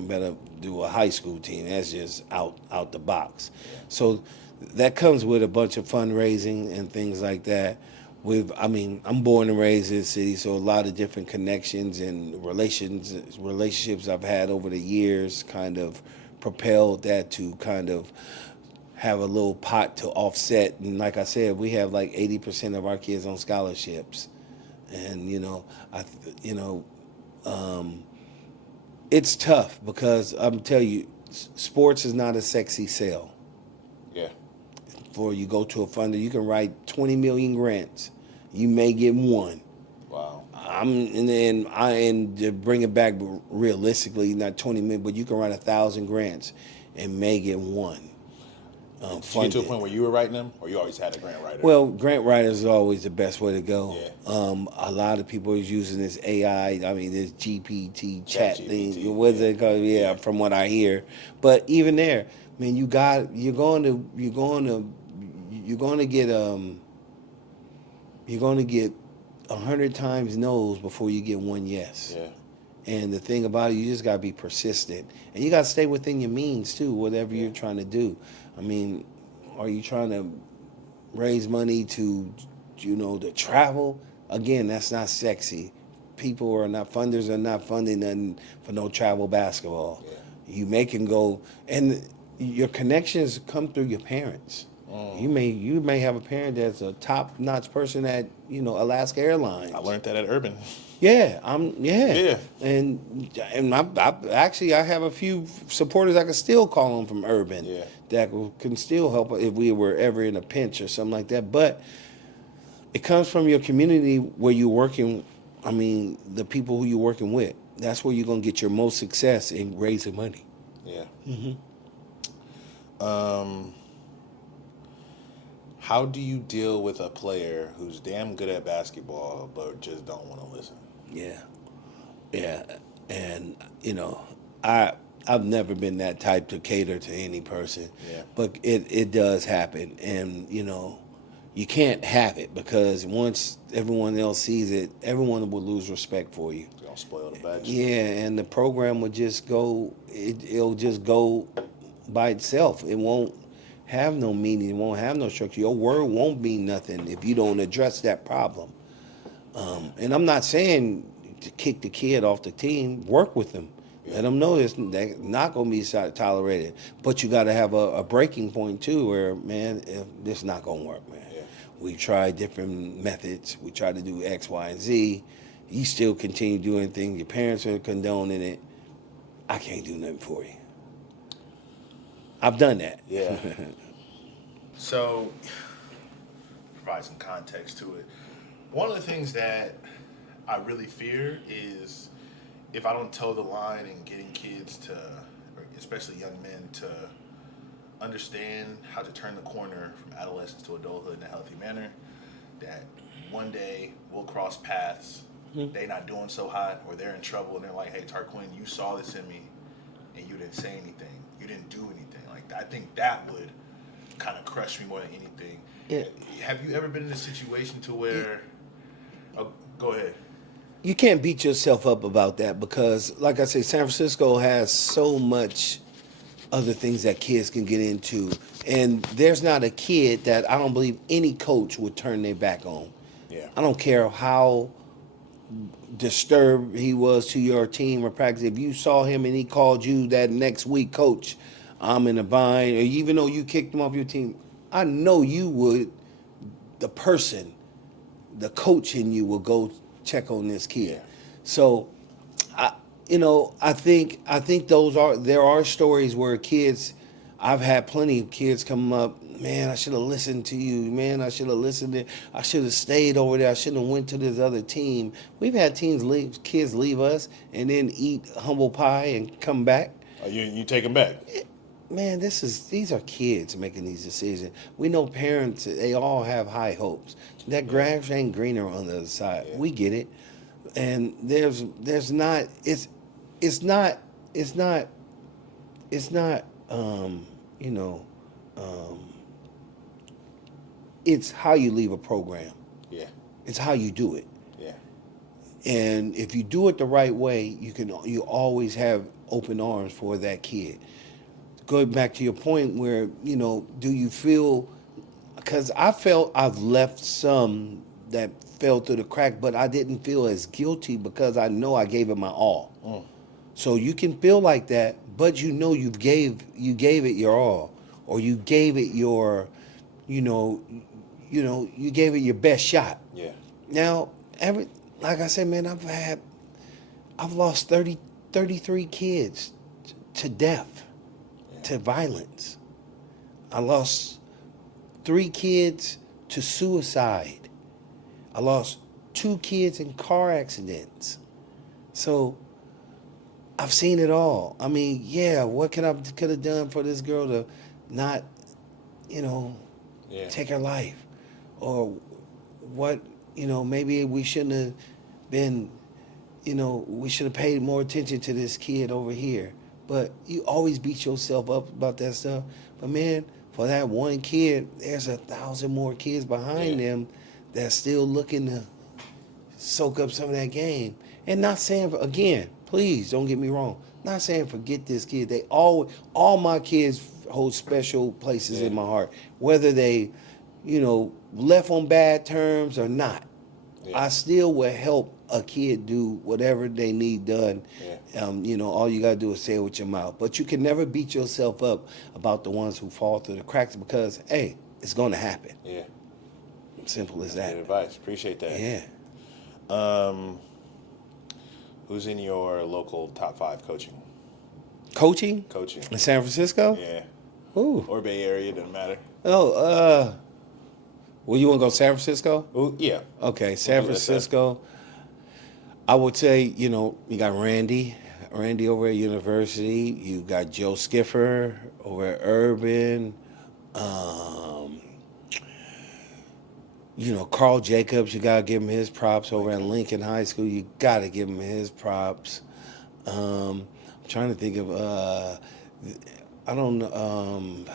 do a high school team. That's just out the box. So that comes with a bunch of fundraising and things like that. I'm born and raised in the city, so a lot of different connections and relationships I've had over the years kind of propelled that to kind of have a little pot to offset. And like I said, we have like 80% of our kids on scholarships. And, it's tough because I'm telling you, sports is not a sexy sell. Yeah. Before you go to a funder, you can write 20 million grants. You may get 1. Wow. And to bring it back realistically, not 20 million, but you can write 1,000 grants and may get 1. Did you get to a point where you were writing them, or you always had a grant writer? Well, grant writers is always the best way to go. Yeah. A lot of people are using this AI, this GPT chat thing. GPT, What's it called? Yeah, from what I hear. But even there, man, you're going to get 100 times no's before you get 1 yes. Yeah. And the thing about it, you just got to be persistent. And you got to stay within your means, too, whatever you're trying to do. Are you trying to raise money to, to travel? Again, that's not sexy. Funders are not funding nothing for no travel basketball. Yeah. You make and go, and your connections come through your parents. You may have a parent that's a top notch person at Alaska Airlines. I learned that at Urban. Yeah, Yeah. and I have a few supporters I can still call on from Urban. Yeah. That can still help if we were ever in a pinch or something like that. But it comes from your community where you're working. I mean, the people who you're working with. That's where you're gonna get your most success in raising money. Yeah. How do you deal with a player who's damn good at basketball but just don't want to listen? Yeah, and I've never been that type to cater to any person. Yeah. But it does happen, and you can't have it because once everyone else sees it, everyone will lose respect for you. You're gonna spoil the batch. Yeah, and the program would just go. It'll just go by itself. It won't have no meaning. It won't have no structure. Your word won't mean nothing if you don't address that problem. And I'm not saying to kick the kid off the team. Work with them. Let them know it's not going to be tolerated. But you got to have a breaking point too, where this is not going to work, man. Yeah. We tried different methods. We tried to do X, Y, and Z. You still continue doing things. Your parents are condoning it. I can't do nothing for you. I've done that. Yeah. So, provide some context to it. One of the things that I really fear is if I don't toe the line in getting kids to, or especially young men, to understand how to turn the corner from adolescence to adulthood in a healthy manner, that one day we'll cross paths, they not doing so hot, or they're in trouble, and they're like, hey, Tarquin, you saw this in me, and you didn't say anything. You didn't do anything. Like, I think that would kind of crush me more than anything. Yeah. Have you ever been in a situation to where... Oh, go ahead. You can't beat yourself up about that because, like I say, San Francisco has so much other things that kids can get into. And there's not a kid that I don't believe any coach would turn their back on. Yeah. I don't care how disturbed he was to your team or practice. If you saw him and he called you that next week, coach, I'm in a bind, or even though you kicked him off your team, I know you would, the coach in you will go check on this kid. Yeah. So, I think there are stories where kids, I've had plenty of kids come up, man, I should have listened to you, man, I should have stayed over there, I shouldn't have went to this other team. We've had kids leave us and then eat humble pie and come back. Oh, you take them back? Man, these are kids making these decisions. We know parents, they all have high hopes. That grass ain't greener on the other side. Yeah. We get it. And there's not it's how you leave a program. Yeah. It's how you do it. Yeah. And if you do it the right way, you always have open arms for that kid. Going back to your point where, do you feel, because I felt I've left some that fell through the crack, but I didn't feel as guilty because I know I gave it my all. So you can feel like that, but you gave it your all, or you gave it your, you gave it your best shot. Yeah. Now, like I said, man, I've lost 33 kids to death. To violence. I lost 3 kids to suicide. I lost 2 kids in car accidents. So I've seen it all. I mean, what could have done for this girl to not, take her life? Or what, maybe we shouldn't have been, we should have paid more attention to this kid over here. But you always beat yourself up about that stuff. But man, for that one kid, there's 1,000 more kids behind them that's still looking to soak up some of that game. And not saying, again, please don't get me wrong, not saying forget this kid. All my kids hold special places in my heart, whether they, left on bad terms or not. Yeah. I still will help a kid do whatever they need done. Yeah. All you gotta do is say it with your mouth. But you can never beat yourself up about the ones who fall through the cracks because, hey, it's gonna happen. Yeah. Simple as That's that. good advice. Appreciate that. Yeah. Who's in your local top 5 coaching? Coaching Coaching. in San Francisco? Yeah. Ooh. Or Bay Area, doesn't matter. Oh, well, you want to go San Francisco? Ooh, yeah. Okay, San Francisco. I would say, you got Randy over at University. You got Joe Skiffer over at Urban. Carl Jacobs, you got to give him his props over at Lincoln High School. You got to give him his props. I'm trying to think of, I don't know,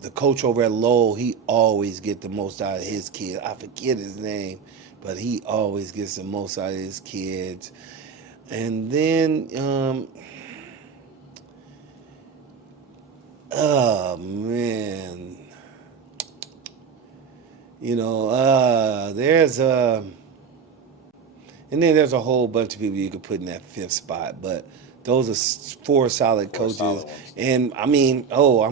the coach over at Lowell, he always get the most out of his kids. I forget his name, but he always gets the most out of his kids. And then, oh man, there's a whole bunch of people you could put in that 5th spot, but those are 4 solid coaches. And I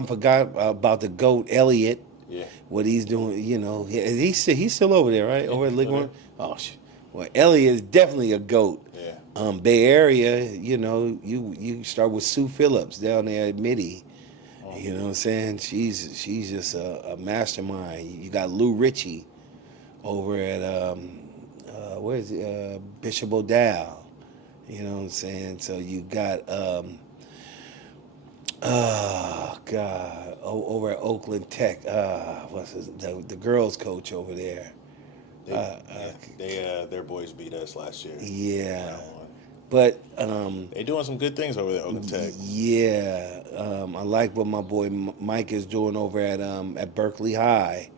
forgot about the GOAT, Elliott. Yeah. What he's doing, he's still over there, right? Over at League One. Oh, well, Elliott is definitely a GOAT. Yeah. Bay Area, you start with Sue Phillips down there at Mitty. You know what I'm saying? She's just a mastermind. You got Lou Ritchie over at where is it? Bishop O'Dowd. You know what I'm saying? So you got over at Oakland Tech. What's the girls coach over there? Their boys beat us last year. Yeah. But they're doing some good things over there, Oakland Tech. Yeah, I like what my boy Mike is doing over at Berkeley High.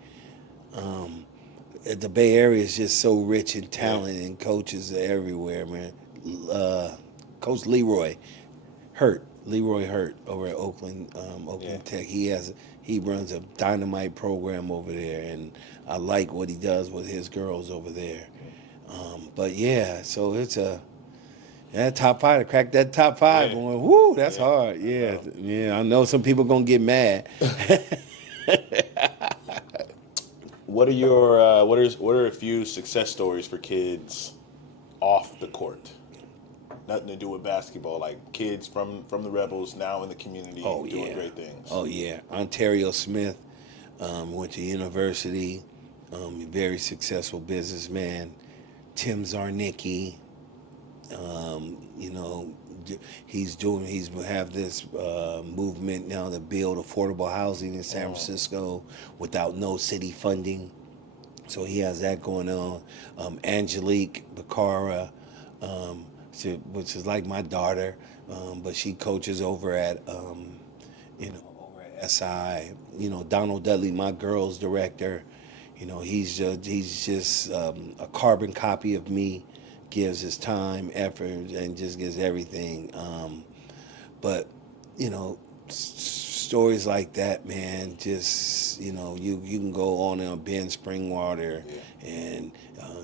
The Bay Area is just so rich in talent and coaches everywhere, man. Coach Leroy Hurt over at Oakland Tech. He runs a dynamite program over there, and I like what he does with his girls over there. But yeah, so it's that top 5, to crack that top 5, going, whoo, that's hard. Yeah, I know some people gonna get mad. What are a few success stories for kids off the court? Nothing to do with basketball, like kids from the Rebels now in the community doing great things. Oh yeah, Ontario Smith went to university, very successful businessman. Tim Zarnicki. He's have this movement now to build affordable housing in San Francisco without no city funding. So he has that going on. Angelique Bacara, which is like my daughter, but she coaches over at SI. Donald Dudley, my girls director. He's just a carbon copy of me. Gives his time, effort, and just gives everything. But stories like that, man. Just you can go on and on. Ben Springwater, and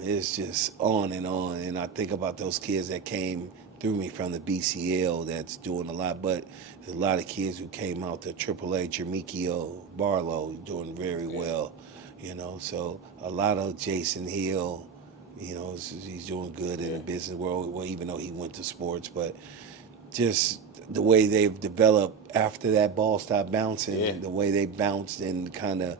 it's just on and on. And I think about those kids that came through me from the BCL that's doing a lot. But there's a lot of kids who came out to AAA. Jermikio Barlow doing very well. So a lot of Jason Hill. He's doing good in the business world, well, even though he went to sports. But just the way they've developed after that ball stopped bouncing, the way they bounced and kind of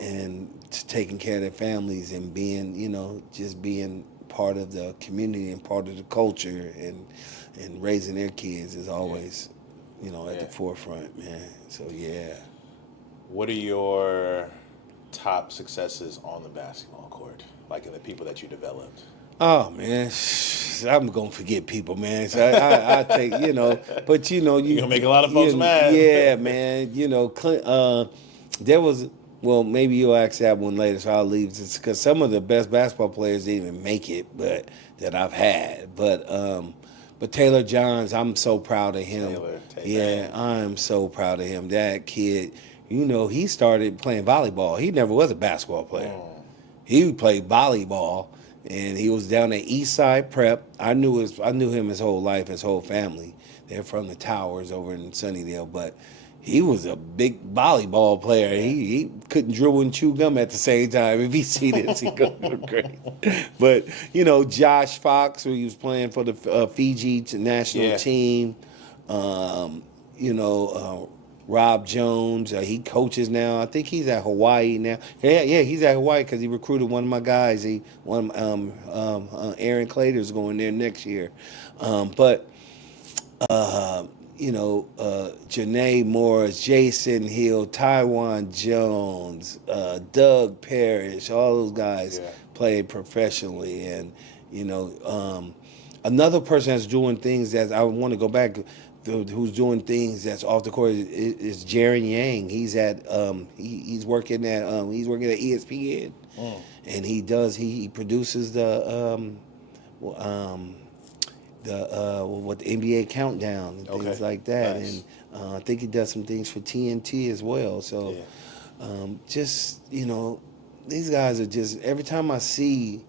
and taking care of their families and being, just being part of the community and part of the culture and raising their kids is always, at the forefront, man. So, yeah. What are your top successes on the basketball court? Like in the people that you developed? Oh man, I'm gonna forget people, man. So I take, but you're gonna make a lot of folks mad. Yeah, man. There was, well, maybe you'll ask that one later, so I'll leave this because some of the best basketball players didn't even make it, but that I've had. But But Taylor Johns, I'm so proud of him. Taylor. Yeah, I'm so proud of him. That kid, he started playing volleyball. He never was a basketball player. He played volleyball, and he was down at Eastside Prep. I knew him his whole life, his whole family. They're from the Towers over in Sunnydale, but he was a big volleyball player. He couldn't dribble and chew gum at the same time. If he see this, he go great. But Josh Fox, who he was playing for the Fiji national team. Rob Jones, he coaches now. I think he's at Hawaii now. Yeah, he's at Hawaii because he recruited one of my guys. Aaron Clater's going there next year. Janae Morris, Jason Hill, Taiwan Jones, Doug Parrish, all those guys played professionally. And, another person that's doing things that I want to go back, who's doing things that's off the court is Jaron Yang. He's at he's working at ESPN, and he produces the NBA Countdown and things like that. Nice. And I think he does some things for TNT as well. So these guys are just, every time I see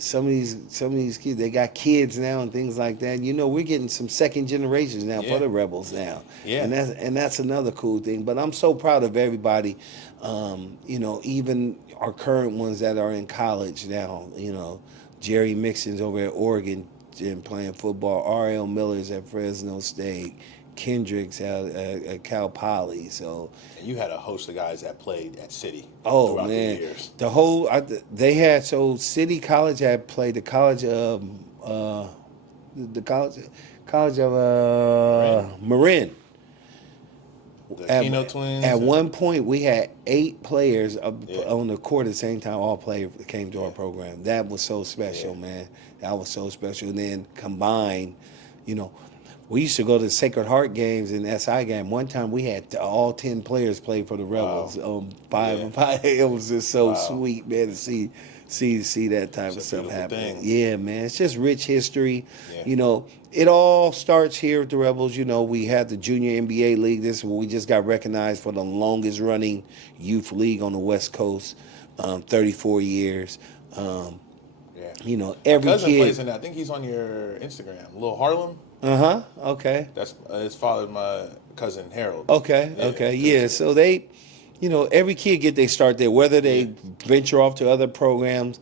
some of these kids, they got kids now and things like that. We're getting some second generations now for the Rebels now. Yeah. And that's another cool thing. But I'm so proud of everybody. Even our current ones that are in college now. Jerry Mixon's over at Oregon and playing football. R.L. Miller's at Fresno State. Kendrick's at Cal Poly. So you had a host of guys that played at City. Oh throughout man, the years. City College had played the college of Marin. The Keno twins. At one point, we had 8 players on the court at the same time. All came to our program. That was so special, man. That was so special. And then combined, we used to go to the Sacred Heart games and SI game. One time we had all 10 players play for the Rebels. Wow. 5 and 5. It was just so sweet, man, to see that type of stuff happen. Yeah, man. It's just rich history. Yeah. It all starts here at the Rebels. We had the Junior NBA League. We just got recognized for the longest running youth league on the West Coast, 34 years. Every cousin kid plays in that. I think he's on your Instagram. Lil Harlem. Okay. That's his father, my cousin Harold. Okay. Yeah. So they, every kid get their start there. Whether they venture off to other programs,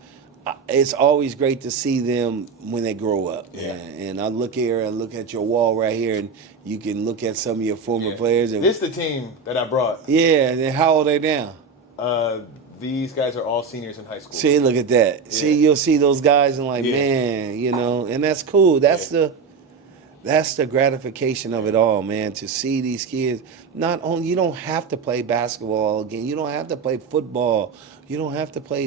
it's always great to see them when they grow up. Yeah. And I look at your wall right here, and you can look at some of your former players. And this is the team that I brought. Yeah. And then how old are they now? These guys are all seniors in high school. See, look at that. Yeah. See, you'll see those guys and man, and that's cool. That's the gratification of it all, man, to see these kids. Not only, you don't have to play basketball again. You don't have to play football. You don't have to play,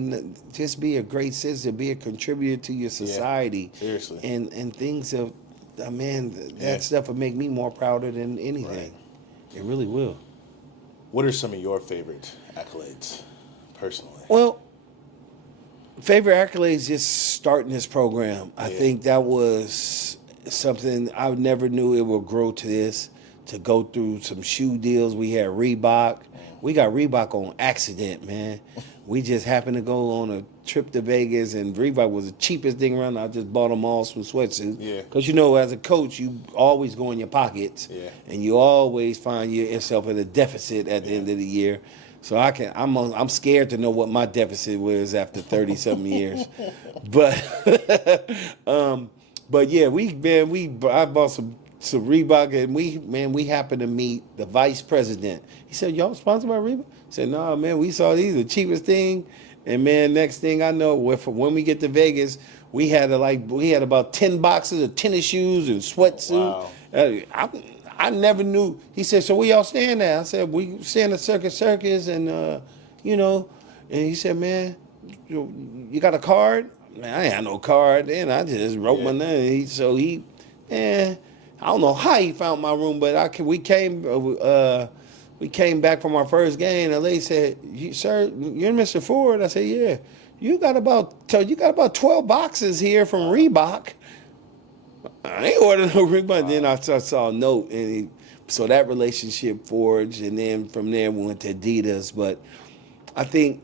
just be a great citizen, be a contributor to your society. Yeah, seriously. And things of, that stuff will make me more prouder than anything. Right. It really will. What are some of your favorite accolades, personally? Well, favorite accolades just starting this program. I think that was something I never knew it would grow to this, to go through some shoe deals. We had Reebok. We got Reebok on accident, man. We just happened to go on a trip to Vegas, and Reebok was the cheapest thing around. I just bought them all some sweatsuits. Yeah. Because, as a coach, you always go in your pockets. Yeah. And you always find yourself at a deficit at the end of the year. So I'm scared to know what my deficit was after 30-something years. But yeah, I bought some Reebok, and we happened to meet the vice president. He said, "Y'all sponsored by Reebok?" I said, "No, man, we saw these the cheapest thing." And man, next thing I know, when we get to Vegas, we had about 10 boxes of tennis shoes and sweatsuits. Wow. I never knew. He said, "So where y'all staying at?" I said, "We staying at Circus, and and he said, "Man, you got a card?" Man, I ain't had no card. Then I just wrote my name. I don't know how he found my room, but we came back from our first game. And the lady said, "Sir, you're Mr. Ford?" I said, "Yeah." You got about 12 boxes here from Reebok. I ain't ordered no ring, but then I saw a note, and so that relationship forged, and then from there we went to Adidas. But I think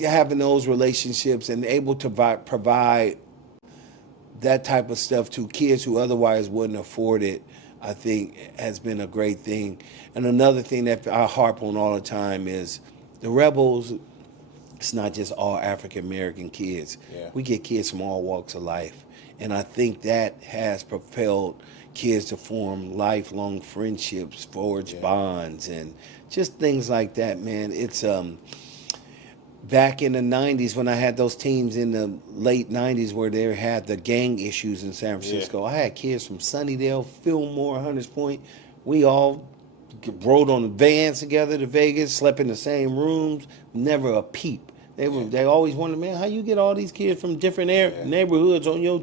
having those relationships and able to provide that type of stuff to kids who otherwise wouldn't afford it, I think has been a great thing. And another thing that I harp on all the time is the Rebels. It's not just all African American kids. Yeah. We get kids from all walks of life. And I think that has propelled kids to form lifelong friendships, forge bonds, and just things like that, man. It's back in the 90s when I had those teams in the late 90s where they had the gang issues in San Francisco. I had kids from Sunnydale, Fillmore, Hunters Point. We all rode on the vans together to Vegas, slept in the same rooms, never a peep. They always wondered, man, how you get all these kids from different neighborhoods on your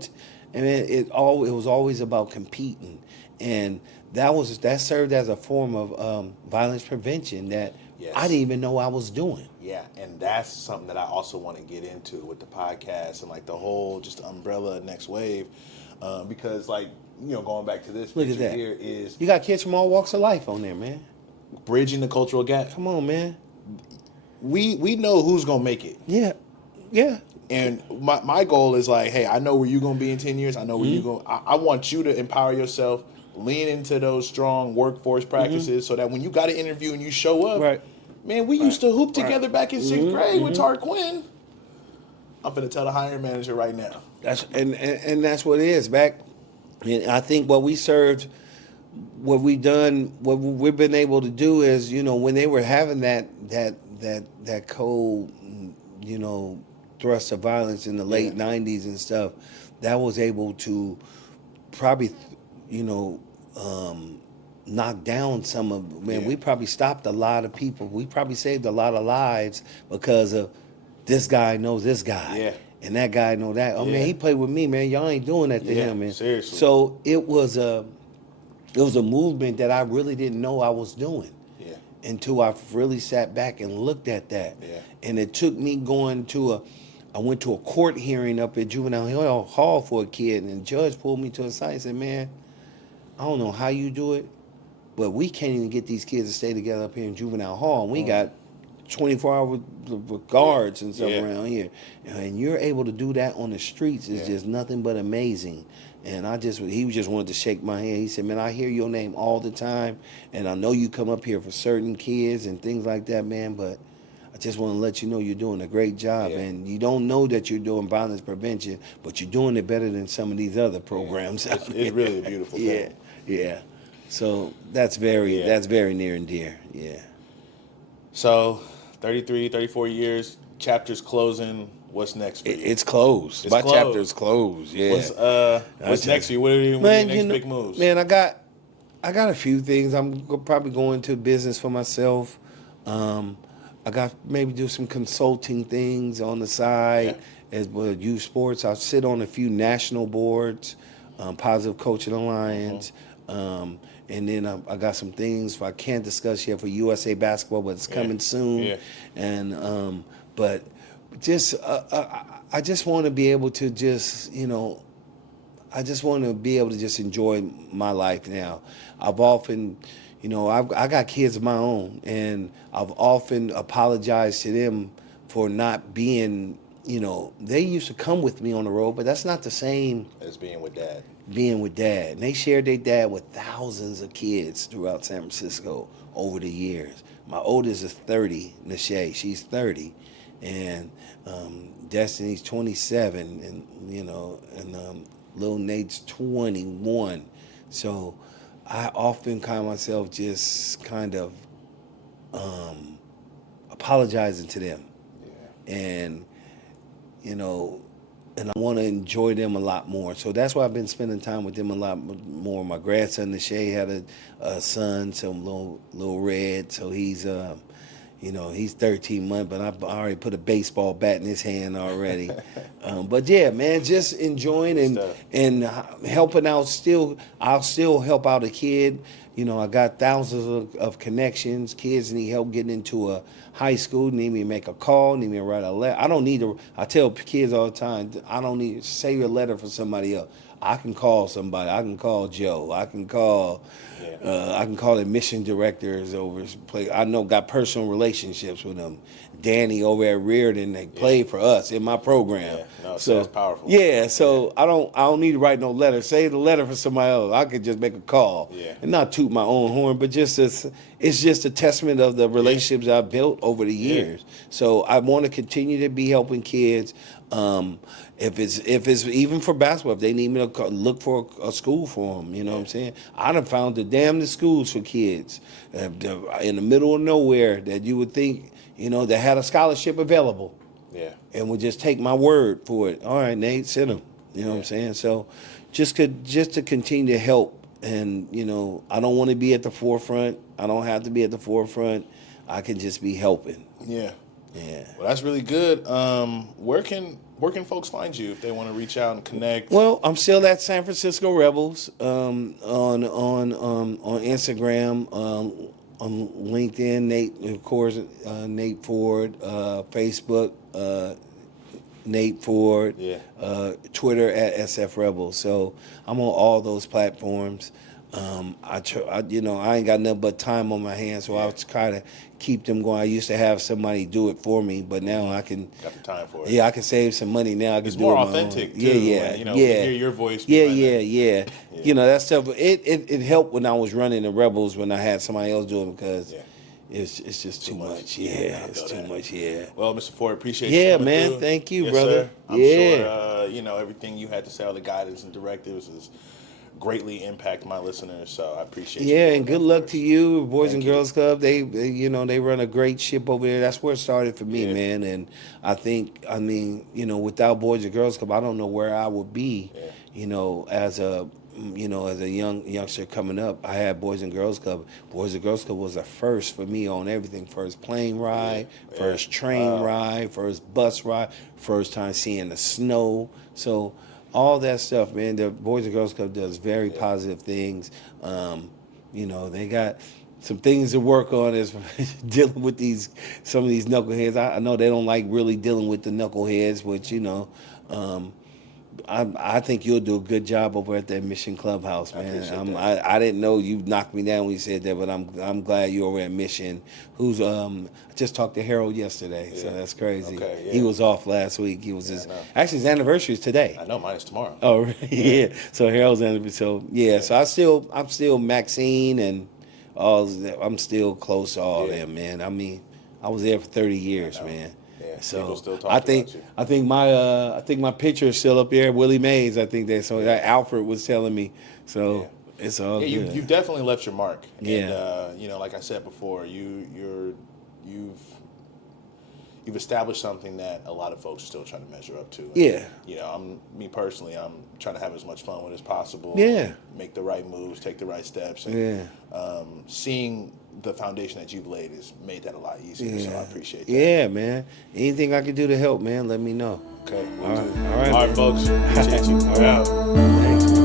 and it was always about competing. And that served as a form of violence prevention that I didn't even know I was doing. Yeah, and that's something that I also want to get into with the podcast and like the whole just umbrella next wave, because like, you know, going back to this Look at that. here is you got kids from all walks of life on there, man. Bridging the cultural gap. Come on, man. We know who's gonna make it. Yeah. And my goal is like, hey, I know where you're gonna be in 10 years. I know where you're going. I want you to empower yourself, lean into those strong workforce practices, so that when you got an interview and you show up, man, we used to hoop together back in 6th grade with Tart Quinn. I'm gonna tell the hiring manager right now. That's and that's what it is. And I think what we've done, what we've been able to do is, you know, when they were having that cold, you know, thrust of violence in the late 90s and stuff, that was able to probably, you know, knock down some of, we probably stopped a lot of people. We probably saved a lot of lives because of this guy knows this guy. Yeah. And that guy know that. Oh, man, he played with me, man. Y'all ain't doing that to him, man. Seriously. So it was a movement that I really didn't know I was doing. Yeah. Until I really sat back and looked at that. Yeah. And it took me I went to a court hearing up at Juvenile Hall for a kid, and the judge pulled me to the side and said, man, I don't know how you do it, but we can't even get these kids to stay together up here in Juvenile Hall. And we got 24-hour guards and stuff around here. And you're able to do that on the streets is just nothing but amazing. And he just wanted to shake my hand. He said, man, I hear your name all the time, and I know you come up here for certain kids and things like that, man, but I just want to let you know you're doing a great job. And you don't know that you're doing violence prevention, but you're doing it better than some of these other programs. It's really a beautiful thing. Yeah. So that's very near and dear. Yeah. So 33, 34 years, chapter's closing. What's next for you? It's closed. My chapter's closed. Yeah. What's next for you? What are your next big moves? Man, I got a few things. I'm probably going to business for myself. I got maybe do some consulting things on the side as well, youth sports. I'll sit on a few national boards, Positive Coaching Alliance, and then I got some things I can't discuss yet for USA basketball, but it's coming soon. Yeah. And but just I just want to be able to just, you know, I just want to be able to just enjoy my life now. I've often, you know, I got kids of my own, and I've often apologized to them for not being, you know, they used to come with me on the road, but that's not the same as being with dad. And they shared their dad with thousands of kids throughout San Francisco over the years. My oldest is 30, Nashay, she's 30, and Destiny's 27, and, you know, and little Nate's 21. So I often find myself just kind of apologizing to them. Yeah. And, you know, and I want to enjoy them a lot more. So that's why I've been spending time with them a lot more. My grandson, Nashay, had a son, some little Red. So he's, you know, he's 13 months, but I already put a baseball bat in his hand already. But yeah, man, just enjoying and helping out. I'll still help out a kid. You know, I got thousands of connections. Kids need help getting into a high school, need me to make a call, need me to write a letter. I tell kids all the time, I don't need to save a letter for somebody else. I can call somebody. I can call Joe. I can call. Yeah. I can call the mission directors over. I know got personal relationships with them. Danny over at Reardon, they played for us in my program. Yeah. No, so that's powerful. Yeah, so I don't need to write no letter. Save the letter for somebody else. I could just make a call. Yeah. And not toot my own horn, but it's just a testament of the relationships I've built over the years. So I want to continue to be helping kids. If it's even for basketball, if they need me to look for a school for them, you know what I'm saying? I done found the damnedest schools for kids in the middle of nowhere that you would think, that had a scholarship available. Yeah. And would just take my word for it. All right, Nate, send them. You know what I'm saying? So just to continue to help. And, I don't want to be at the forefront. I don't have to be at the forefront. I can just be helping. Yeah. Yeah. Well, that's really good. Where can folks find you if they want to reach out and connect? Well, I'm still at San Francisco Rebels on Instagram, on LinkedIn, Nate, of course, Nate Ford, Facebook, Nate Ford, Twitter at SF Rebels. So I'm on all those platforms. I ain't got nothing but time on my hands, so I was trying to keep them going. I used to have somebody do it for me, but now I can. Got the time for it. Yeah, I can save some money now. I can It's do more it authentic, my too. own. Yeah, when, we hear your voice. Yeah. That stuff. It helped when I was running the Rebels when I had somebody else do it because it's just too much. Yeah, it's too much. Yeah. Well, Mr. Ford, appreciate you. Yeah, coming man. through. Thank you, Yes, brother. Sir. I'm sure everything you had to say, all the guidance and directives is greatly impact my listeners, so I appreciate you. Yeah, and good luck to you, Boys Thank and you. Girls Club. They run a great ship over there. That's where it started for me, man. And I think, without Boys and Girls Club, I don't know where I would be, as a youngster coming up. I had Boys and Girls Club. Boys and Girls Club was a first for me on everything. First plane ride, first train ride, first bus ride, first time seeing the snow. So all that stuff, man. The Boys and Girls Club does very positive things. They got some things to work on as dealing with some of these knuckleheads. I know they don't like really dealing with the knuckleheads, which I think you'll do a good job over at that Mission Clubhouse, man. I didn't know you knocked me down when you said that, but I'm glad you're over at Mission. I just talked to Harold yesterday, so that's crazy. Okay, He was off last week. He was actually his anniversary is today. I know, mine is tomorrow. Oh, yeah. So Harold's anniversary. So I'm still Maxine and all. I'm still close to all them, man. I mean, I was there for 30 years, man. Yeah, so people still talk about you. I think my picture is still up there. Willie Mays, I think that. So that Alfred was telling me. So it's all good. You definitely left your mark. Yeah. And like I said before, you've established something that a lot of folks are still trying to measure up to. And, yeah. Me personally, I'm trying to have as much fun with it as possible. Yeah. Make the right moves, take the right steps. And, seeing the foundation that you've laid has made that a lot easier. So I appreciate that. Yeah, man. Anything I can do to help, man, let me know. Okay. All right, folks. Appreciate you. All right. Thanks.